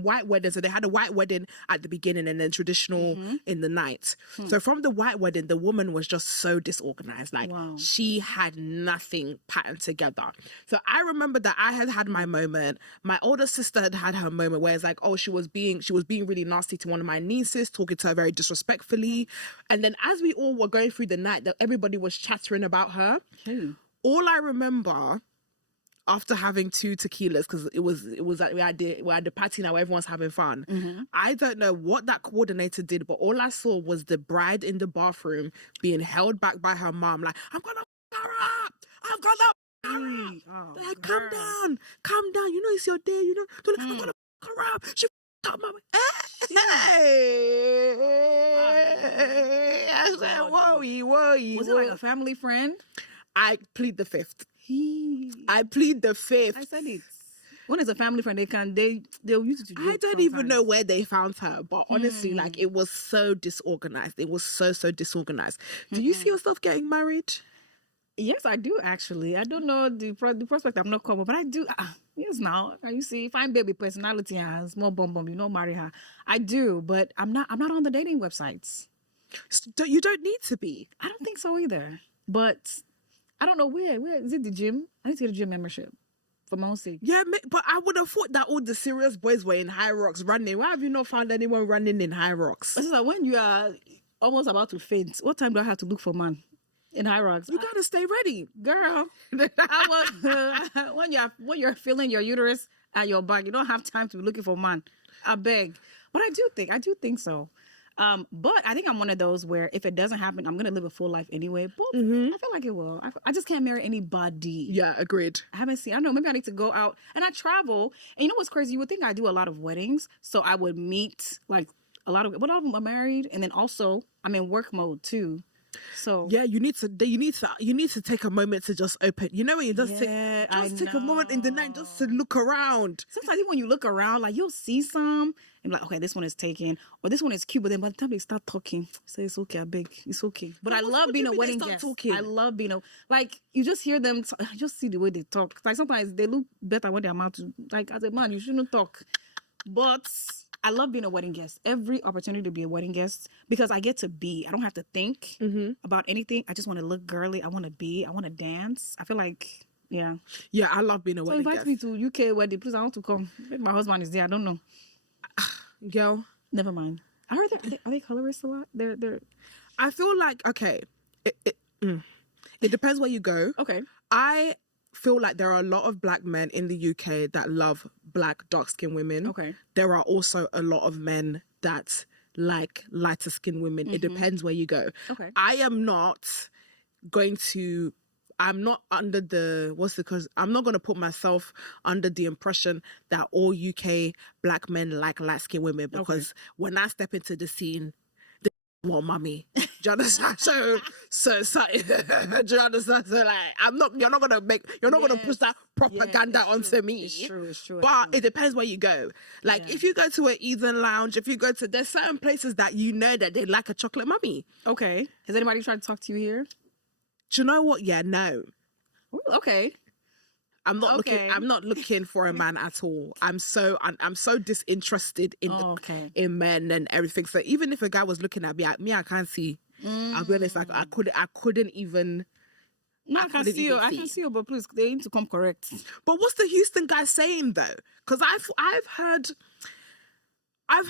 white wedding, so they had a white wedding at the beginning and then traditional in the night. So from the white wedding, the woman was just so disorganized. Like she had nothing patterned together. So I remember that I had my moment. My older sister had her moment where it's like, oh, she was being really nasty to one of my nieces, talking to her very disrespectfully. And then as we all were going through the night, that everybody was chattering about her. All I remember after having 2 tequilas, because it was like we had the party now where everyone's having fun. I don't know what that coordinator did, but all I saw was the bride in the bathroom being held back by her mom, like, I'm gonna f*** her up. I'm gonna f*** her up. Like, calm down. You know it's your day. You know, they're like, I'm gonna f*** her up. She f***ed up, mama. Hey. I said, whoa. Was it like a family friend? I plead the fifth. I plead the fifth. I said it. When it's a family friend, they'll use it to do I don't even know where they found her, but honestly, like it was so disorganized. It was so disorganized. Do you see yourself getting married? Yes, I do actually. I don't know the prospect. I'm not common, but I do. Yes, now you see, fine baby personality and small bum, you know, marry her. I do, but I'm not on the dating websites. You don't need to be. I don't think so either. But I don't know where is it the gym? I need to get a gym membership for my own sake. Yeah, but I would have thought that all the serious boys were in High Rocks running. Why have you not found anyone running in High Rocks? It's like when you are almost about to faint, what time do I have to look for man in High Rocks? You gotta stay ready, girl. When you're feeling your uterus at your back, you don't have time to be looking for man. I beg. But I do think so. But I think I'm one of those where if it doesn't happen, I'm gonna live a full life anyway. But I feel like it will. I just can't marry anybody. Yeah, agreed. I don't know. Maybe I need to go out and I travel. And you know what's crazy? You would think I do a lot of weddings, so I would meet like a lot of them are married, and then also I'm in work mode too. So yeah, you need to take a moment to just open. You know when you just take a moment in the night just to look around. Sometimes even when you look around, like you'll see some and like, okay, this one is taken or this one is cute, but then by the time they start talking, say it's okay, I beg, it's okay. But I love being a wedding guest. I love being like you just hear them. I just see the way they talk. Like sometimes they look better when they're about to. Like as a man, you shouldn't talk, but I love being a wedding guest. Every opportunity to be a wedding guest because I get to be. I don't have to think about anything. I just want to look girly. I want to dance. I feel like, yeah. Yeah, I love being a wedding guest. So invite me to UK wedding. Please, I want to come. Maybe my husband is there. I don't know. Girl. Never mind. I heard are they colorists a lot? They're. I feel like, okay. It depends where you go. Okay. I feel like there are a lot of black men in the UK that love black dark-skinned women. Okay. There are also a lot of men that like lighter-skinned women. It depends where you go. Okay. I am not going to I'm not under I'm not going to put myself under the impression that all UK black men like light-skinned women because when I step into the scene, more mummy. Do you understand? So do you understand? So like, you're not gonna push that propaganda onto me. It's true. But it depends where you go. Like if you go to an Eden Lounge, there's certain places that you know that they like a chocolate mummy. Okay. Has anybody tried to talk to you here? Do you know what? Yeah, no. Ooh, okay. I'm not looking for a man at all. I'm so disinterested in men and everything. So even if a guy was looking at me, I can't see. I'll be honest, like I couldn't even. No, I can couldn't see you. even I can see you, but please, they need to come correct. But what's the Houston guy saying though? Because I've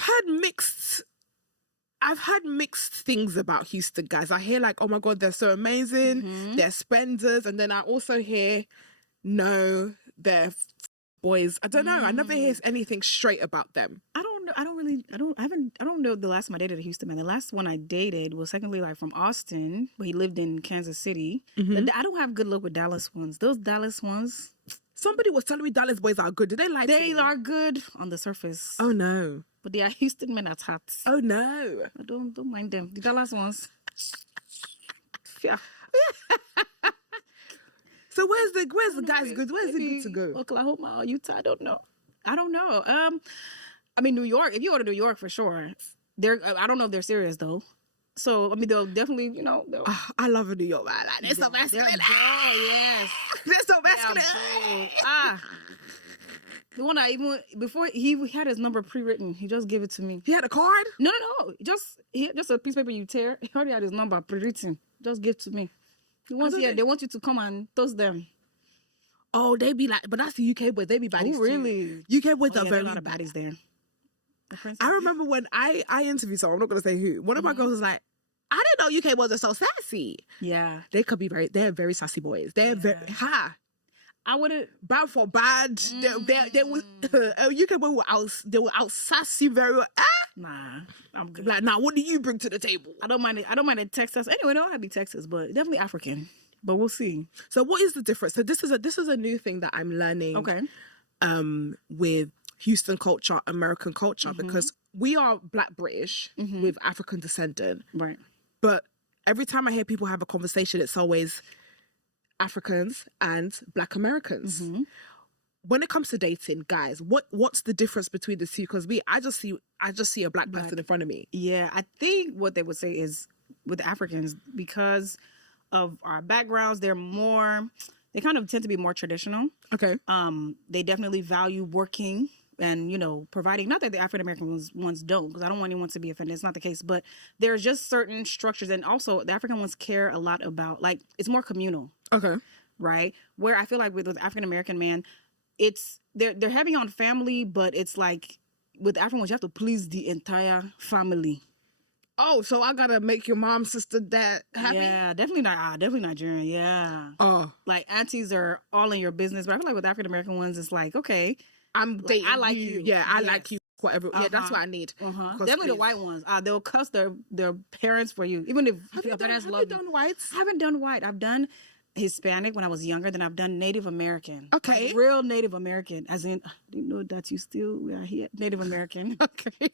heard mixed things about Houston guys. I hear like, oh my God, they're so amazing, they're spenders, and then I also hear, no, they're boys. I don't know. I never hear anything straight about them. I don't know. I don't know the last time I dated a Houston man. The last one I dated was secondly like from Austin, but he lived in Kansas City. I don't have good luck with Dallas ones. Those Dallas ones. Somebody was telling me Dallas boys are good. Did they like They you? are good on the surface. Oh no. But they are Houston men at heart. Oh no. I don't mind them. The Dallas ones. Yeah. So where's the guys good? Where's it good to go? Oklahoma or Utah? I don't know. I mean, New York. If you go to New York, for sure. I don't know if they're serious though. So I mean, they'll definitely, they'll. I love a New York man. Like, they're so masculine. Yes. They're so masculine. The one I even before he had his number pre-written. He just gave it to me. He had a card? No. Just a piece of paper you tear. He already had his number pre-written. Just give to me. They want you to come and toast them. Oh, they be like, but that's the UK boys. They be baddies. Oh, really? Too. UK boys are there very a lot of baddies there. I remember when I interviewed someone, I'm not going to say who. One of my girls was like, I didn't know UK boys are so sassy. Yeah. They're very sassy boys. They're very, I wouldn't. Bad for bad. They will, UK boy they will out sassy very well. Nah, I'm good. Like, nah, what do you bring to the table? I don't mind it Texas. Anyway, don't have to be Texas, but definitely African. But we'll see. So what is the difference? So this is a new thing that I'm learning. Okay. With Houston culture, American culture, because we are Black British with African descent. Right. But every time I hear people have a conversation, it's always Africans and Black Americans. When it comes to dating, guys, what's the difference between the two? Because I just see a black person in front of me. Yeah, I think what they would say is with Africans, because of our backgrounds, they kind of tend to be more traditional. Okay. They definitely value working and, providing. Not that the African American ones don't, because I don't want anyone to be offended. It's not the case. But there's just certain structures. And also the African ones care a lot about, like, it's more communal. Okay. Right? Where I feel like with African American man, they're heavy on family, but it's like with African ones, you have to please the entire family. Oh, so I gotta make your mom, sister, dad happy? Yeah, definitely not. Definitely Nigerian. Yeah. Oh, like aunties are all in your business, but I feel like with African American ones, it's like, okay, I'm dating. I like you. Yeah, I like you. Whatever. Yeah, that's what I need. Definitely the white ones. They'll cuss their parents for you, even if your parents love you. Have you done whites? I haven't done white. I've done Hispanic when I was younger. Then I've done Native American. Okay. Like real Native American, as in, do you know that we are here? Native American. Okay.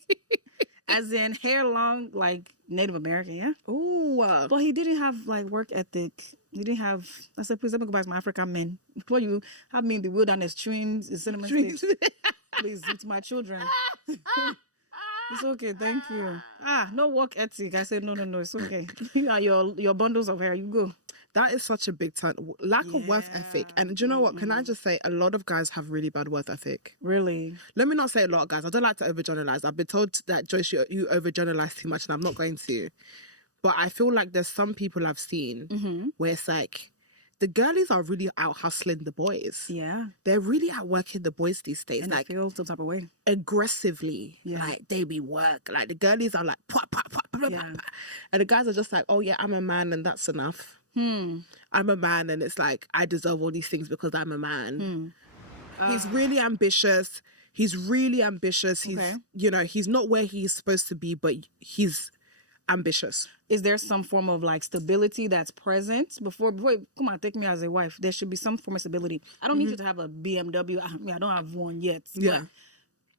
As in hair long, like Native American, yeah. Ooh. But he didn't have like work ethic. He didn't have. I said, please let me go back to my African men. Before you have me in the wilderness chewing cinnamon sticks, please, it's my children. It's okay, thank you. No work ethic. I said, no, it's okay. your bundles of hair, you go. That is such a big turn. Lack of work ethic. And do you know what? Can I just say, a lot of guys have really bad work ethic. Really? Let me not say a lot of guys. I don't like to overgeneralize. I've been told that, Joyce, you overgeneralize too much, and I'm not going to. But I feel like there's some people I've seen where it's like, the girlies are really out hustling the boys. Yeah. They're really out working the boys these days. And like, they feel some type of way. Aggressively. Yeah. Like, they be work. Like, the girlies are like, pop, pop, pop, pop, pop. And the guys are just like, oh yeah, I'm a man and that's enough. I'm a man and it's like, I deserve all these things because I'm a man. He's really ambitious. He's Okay. He's not where he's supposed to be, but he's ambitious. Is there some form of like stability that's present before come on, take me as a wife? There should be some form of stability. I don't need you to have a BMW. I don't have one yet. Yeah.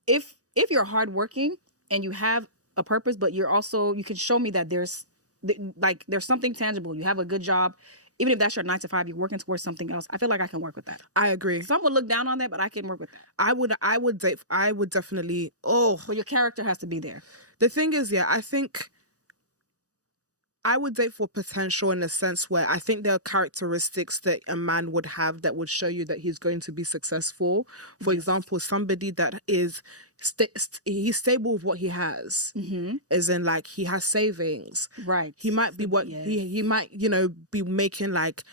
But if you're hardworking and you have a purpose, but you can show me that there's something tangible. You have a good job. Even if that's your 9 to 5, you're working towards something else. I feel like I can work with that. I agree. Some would look down on that, but I can work with that. I would definitely. But your character has to be there. The thing is, I think I would date for potential in a sense where I think there are characteristics that a man would have that would show you that he's going to be successful. For example, somebody that is he's stable with what he has, as in like he has savings. Right. He might be he might be making like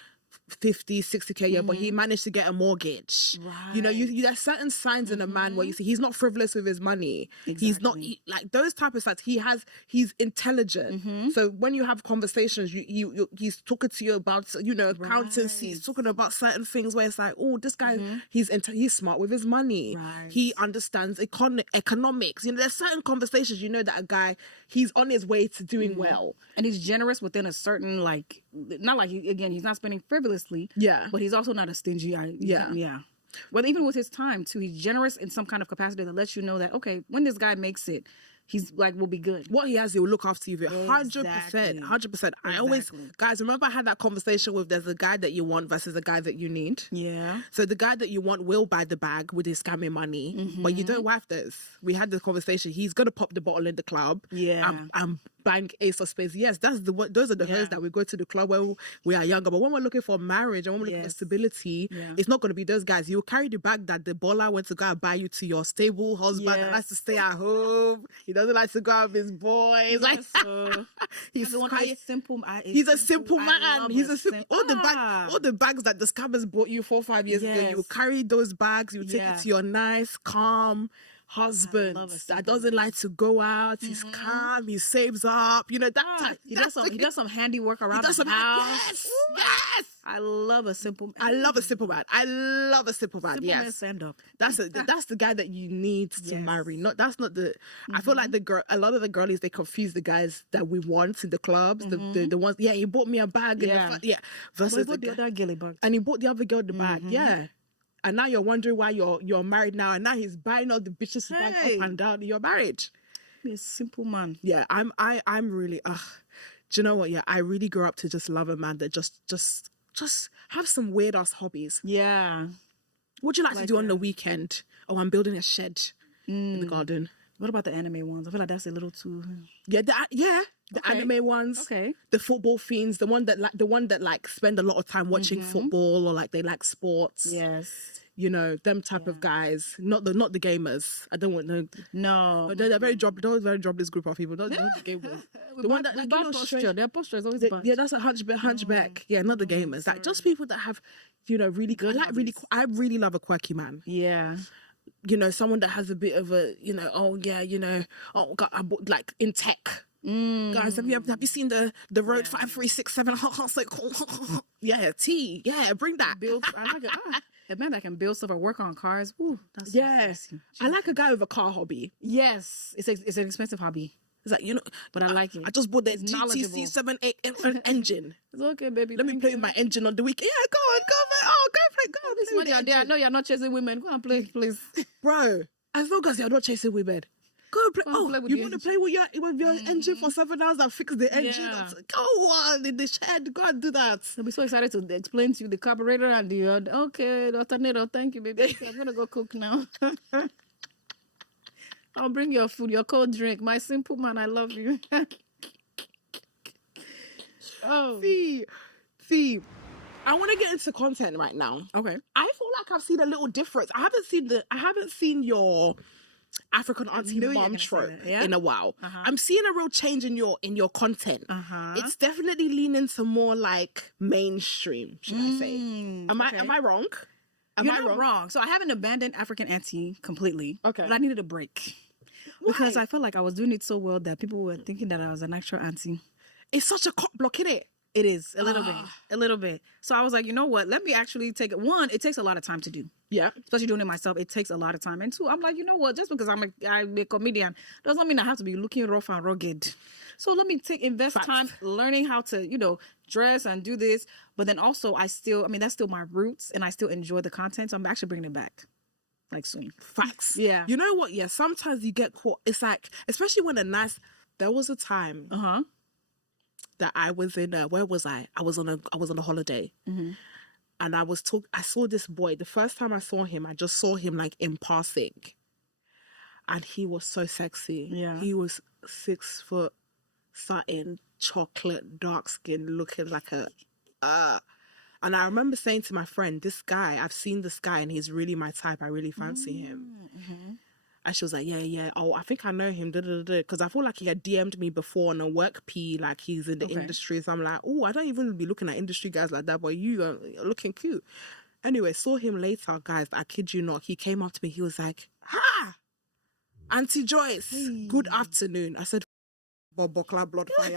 50, 60K a year, but he managed to get a mortgage. Right. You know, there's certain signs in a man where you see he's not frivolous with his money. He's not like those type of signs. He's intelligent. So when you have conversations, he's talking to you about accountancy. He's talking about certain things where it's like, oh, this guy he's smart with his money. Right. He understands economics. You know, there's certain conversations that a guy he's on his way to doing well, and he's generous within a certain not like he's not spending frivolously. Yeah, but he's also not a stingy. Yeah. But even with his time too, he's generous in some kind of capacity that lets you know that okay, when this guy makes it, he's like will be good. What he has, he will look after you. 100%, 100%. I always, guys, remember I had that conversation with there's a guy that you want versus a guy that you need. Yeah. So the guy that you want will buy the bag with his scamming money, but you don't wife this. We had the conversation. He's gonna pop the bottle in the club. Yeah. I'm bang ace of spades. Yes, those are the hoes that we go to the club when we are younger. But when we're looking for marriage and when we're looking for stability, it's not going to be those guys. You'll carry the bag that the baller went to go and buy you to your stable husband that likes to stay at home. He doesn't like to go out with his boys. Like he's a simple man. He's a simple all the bags that the scammers bought you 4 or 5 years ago. You carry those bags. You take it to your nice, calm husband that doesn't like to go out. He's calm. He saves up. You know that type. He does some handiwork around the house. Yes. I love a simple man. I love a simple man. Simple man, yes. Stand up. That's the guy that you need to marry. That's not the. I feel like a lot of the girlies, they confuse the guys that we want in the clubs. The ones. Yeah, he bought me a bag. Versus the other girly bag. And he bought the other girl the bag. Yeah. And now you're wondering why you're married now, and now he's buying all the bitches back up and down. You're married. He's a simple man. Yeah, I'm really. Do you know what? Yeah, I really grew up to just love a man that just have some weird ass hobbies. Yeah. What do you like to do on the weekend? Oh, I'm building a shed in the garden. What about the anime ones? I feel like that's a little too. Yeah, the anime ones. Okay. The football fiends, the one that spend a lot of time watching football or like they like sports. Yes. You know, them type of guys, not the gamers. I don't want no. They're very jobless group of people. Not the gamers. The one that like posture. Their posture is always bad. Yeah, that's a hunchback. Yeah, not the gamers. Like just people that have, really good. I really love a quirky man. Yeah. Someone that has a bit of a, God, like in tech. Guys, have you seen the Road 5367? Yeah, T. Yeah, bring that. I like it. A man that can build stuff or work on cars. Ooh, that's I like a guy with a car hobby. Yes, it's an expensive hobby. It's like, but I like it. I just bought the GTC 78 engine. It's okay, baby. Let me play with my engine on the weekend. Yeah, go on, man. Oh, go play. This money out there. I know you're not chasing women. Go and play, please. Bro, as long as you're not chasing women. Go and play. You want to play with your engine for 7 hours and fix the engine? Yeah. Go on in the shed. Go and do that. I'll be so excited to explain to you the carburetor and the okay, the alternator. Thank you, baby. I'm gonna go cook now. I'll bring your food, your cold drink. My simple man, I love you. See. I want to get into content right now. Okay. I feel like I've seen a little difference. I haven't seen your African auntie mom trope in a while. I'm seeing a real change in your content. It's definitely leaning to more like mainstream, should I say? Am I wrong? You're not wrong. So I haven't abandoned African auntie completely. Okay. But I needed a break. Why? Because I felt like I was doing it so well that people were thinking that I was an actual auntie. It's such a cock block, isn't it? It is a little bit. So I was like, you know what? Let me actually take it. One, it takes a lot of time to do. Yeah. Especially doing it myself, it takes a lot of time. And two, I'm like, you know what? Just because I'm a comedian doesn't mean I have to be looking rough and rugged. So let me invest time learning how to, dress and do this. But then also that's still my roots and I still enjoy the content. So I'm actually bringing it back. Like soon. Facts. Yeah. You know what? Yeah. Sometimes you get caught. It's like, especially when there was a time that I was in, where was I? I was on a holiday. And I saw this boy. The first time I saw him, I just saw him like in passing. And he was so sexy. Yeah. He was 6'7" satin, chocolate, dark skin, looking like a and I remember saying to my friend, this guy, I've seen this guy and he's really my type. I really fancy him. Mm-hmm. And she was like, yeah. Oh, I think I know him. Because I feel like he had DM'd me before on a work P, like he's in the industry. So I'm like, oh, I don't even be looking at industry guys like that, but you're looking cute. Anyway, saw him later, guys. I kid you not. He came up to me. He was like, ha! Auntie Joyce, good afternoon. I said, Bob Buckler, blood fire.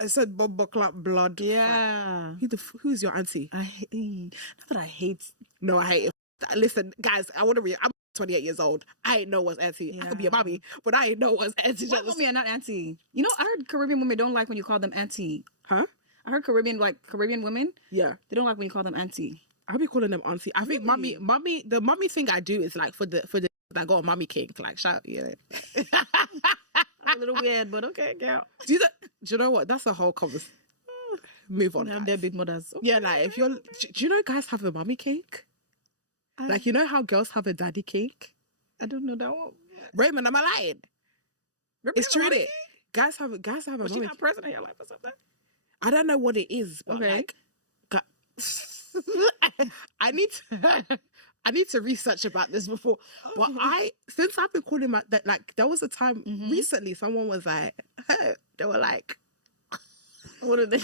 I said, Bob Buckler, blood. Yeah. Who's your auntie? Not that I hate. No, I hate it. Listen, guys, I'm 28 years old. I ain't know what's auntie. Yeah. I could be a mommy, but I ain't know what's auntie. What mommy are not auntie? You know, I heard Caribbean women don't like when you call them auntie. Huh? I heard Caribbean women. Yeah. They don't like when you call them auntie. I'll be calling them auntie. I think mommy, the mommy thing I do is like for the I got a mommy kink. Like, shout, yeah. A little weird, but okay, girl. Do you know what? That's a whole conversation. Move on. Have their big mothers. Okay. Yeah, like if you're, do you know guys have a mommy kink? Like, you know how girls have a daddy kink? I don't know that one. Raymond, am I lying? It's true. Guys have a Was she mommy not present in your life or something? I don't know what it is, but like, I need to research about this before. But since I've been calling my that, like, there was a time recently someone was like, they were like, what are they?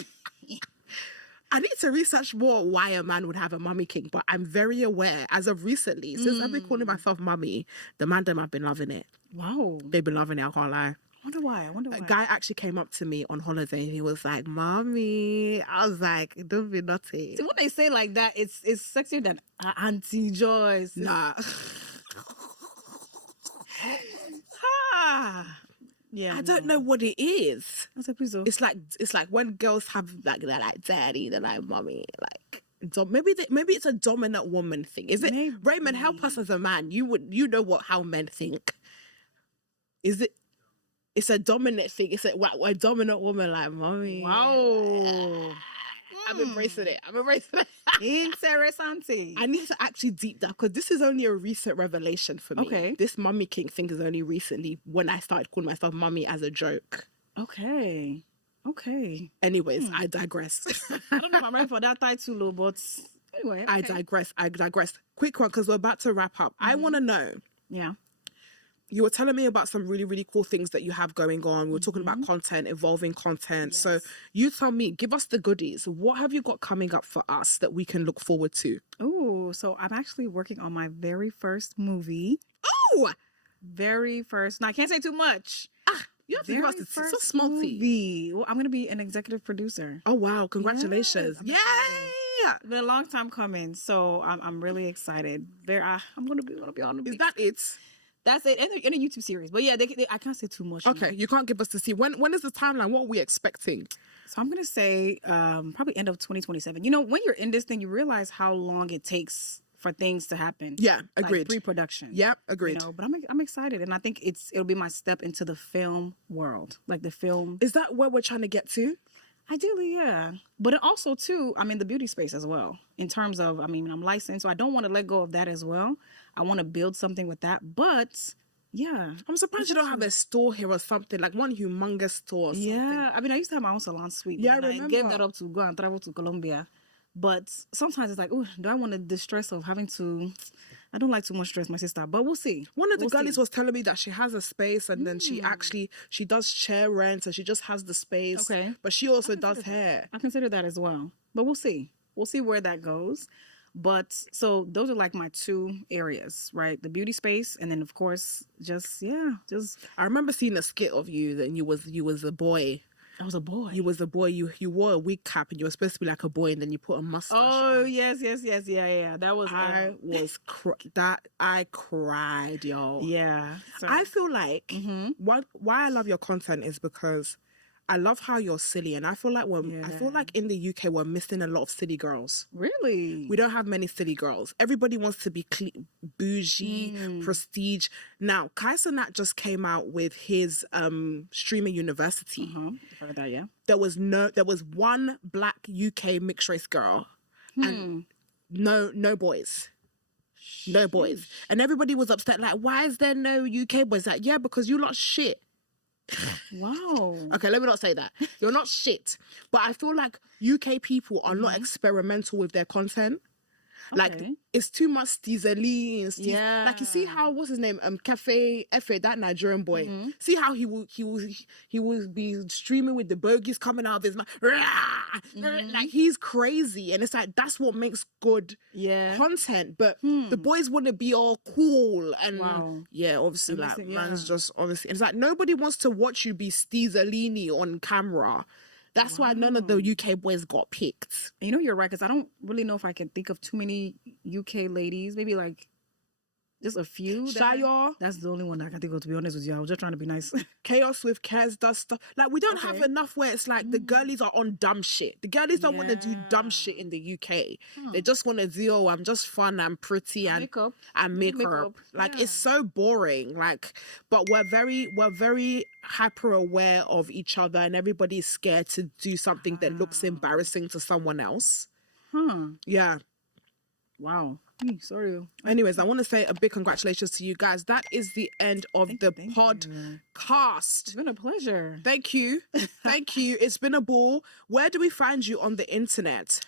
I need to research more why a man would have a mummy kink, but I'm very aware as of recently, since I've been calling myself mummy, the man them have been loving it. Wow. They've been loving it, I can't lie. I wonder why. A guy actually came up to me on holiday and he was like, Mommy. I was like, don't be naughty. See, when they say like that, it's sexier than Auntie Joyce. Nah. Yeah, I don't know what it is. It's like when girls have like they're like daddy, they're like mommy, like maybe it's a dominant woman thing. Is it? Maybe. Raymond, help us as a man. You know how men think. Is it? It's a dominant thing. It's a dominant woman like mommy. Wow. I'm embracing it. Interessante. I need to actually deep dive because this is only a recent revelation for me. Okay. This mummy king thing is only recently when I started calling myself mummy as a joke. Okay. Anyways, I digress. I don't know if I'm ready for that title, but anyway. Okay. I digress. Quick one because we're about to wrap up. I want to know. Yeah. You were telling me about some really, really cool things that you have going on. We were talking about content, evolving content. Yes. So you tell me, give us the goodies. What have you got coming up for us that we can look forward to? Oh, so I'm actually working on my very first movie. Oh! Very first. Now, I can't say too much. You have to give us the first small movie. Well, I'm going to be an executive producer. Oh, wow. Congratulations. Yes, Yay! It's been a long time coming, so I'm really excited. I'm going to be on the Is that it? That's it, in a YouTube series. But yeah, I can't say too much. Okay, you can't give us to see. When is the timeline? What are we expecting? So I'm going to say probably end of 2027. You know, when you're in this thing, you realize how long it takes for things to happen. Yeah, agreed. Like pre-production. Yeah, agreed. You know, but I'm excited, and I think it'll be my step into the film world, like the film. Is that where we're trying to get to? Ideally, yeah. But it also, too, I'm in the beauty space as well. In terms of, I'm licensed, so I don't want to let go of that as well. I want to build something with that. But, yeah. I'm surprised you don't have a store here or something, like one humongous store or something. Yeah. I used to have my own salon suite. Yeah, I remember. I gave that up to go and travel to Colombia. But sometimes it's like, oh, do I want the stress of having to... I don't like too much stress, my sister, but we'll see. One of the girlies was telling me that she has a space and then she does chair rent and she just has the space. Okay. But she also does hair. I consider that as well. But we'll see. We'll see where that goes. But so those are like my two areas, right? The beauty space and then of course just I remember seeing a skit of you that you was a boy. I was a boy. You was a boy. You wore a wig cap and you were supposed to be like a boy and then you put a mustache on. Yes. Yeah. That was... I cried, y'all. Yeah. So. I feel like why I love your content is because I love how you're silly, and I feel like in the UK we're missing a lot of silly girls. Really? We don't have many silly girls. Everybody wants to be bougie, prestige. Now, Kai Cenat just came out with his Streamer University. I've heard that, yeah. There was one black UK mixed race girl, and no boys. No boys. And everybody was upset, like, why is there no UK boys? Like, yeah, because you lot shit. Wow. Okay, let me not say that. You're not shit. But I feel like UK people are not experimental with their content. Like, Okay. it's too much steezerly and Yeah. like, you see how, what's his name, Cafe Efe, that Nigerian boy. See how he will be streaming with the bogies coming out of his mouth. Like, he's crazy, and it's like, that's what makes good content. But the boys want to be all cool and obviously, like, man's just obviously, it's like nobody wants to watch you be steezerly on camera. That's why none of the UK boys got picked. You know, you're right, because I don't really know if I can think of too many UK ladies. Maybe like just a few. Shaya. That's the only one I can think of, to be honest with you. I was just trying to be nice. Chaos with Cares does stuff. Like, we don't have enough where it's like the girlies are on dumb shit. The girlies don't want to do dumb shit in the UK. They just want to do, oh, I'm just fun and pretty and makeup. Like, it's so boring. Like, but we're very hyper aware of each other, and everybody's scared to do something that looks embarrassing to someone else. Yeah. Wow. Sorry. Anyways, I want to say a big congratulations to you guys. That is the end of the podcast. It's been a pleasure. Thank you. Thank you. It's been a ball. Where do we find you on the internet?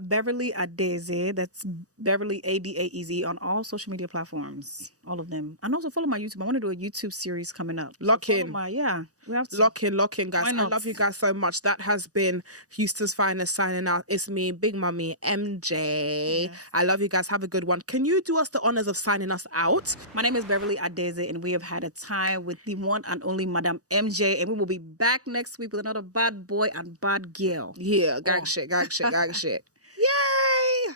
Beverly Adaeze. That's Beverly Adaeze on all social media platforms, all of them. And also follow my YouTube. I want to do a YouTube series coming up. Lock in. We have to Lock in, guys. I love you guys so much. That has been Houston's Finest signing out. It's me, Big Mummy MJ. Yes. I love you guys. Have a good one. Can you do us the honors of signing us out? My name is Beverly Adaeze, and we have had a time with the one and only Madam MJ, and we will be back next week with another bad boy and bad girl. Yeah, gang shit. Yay!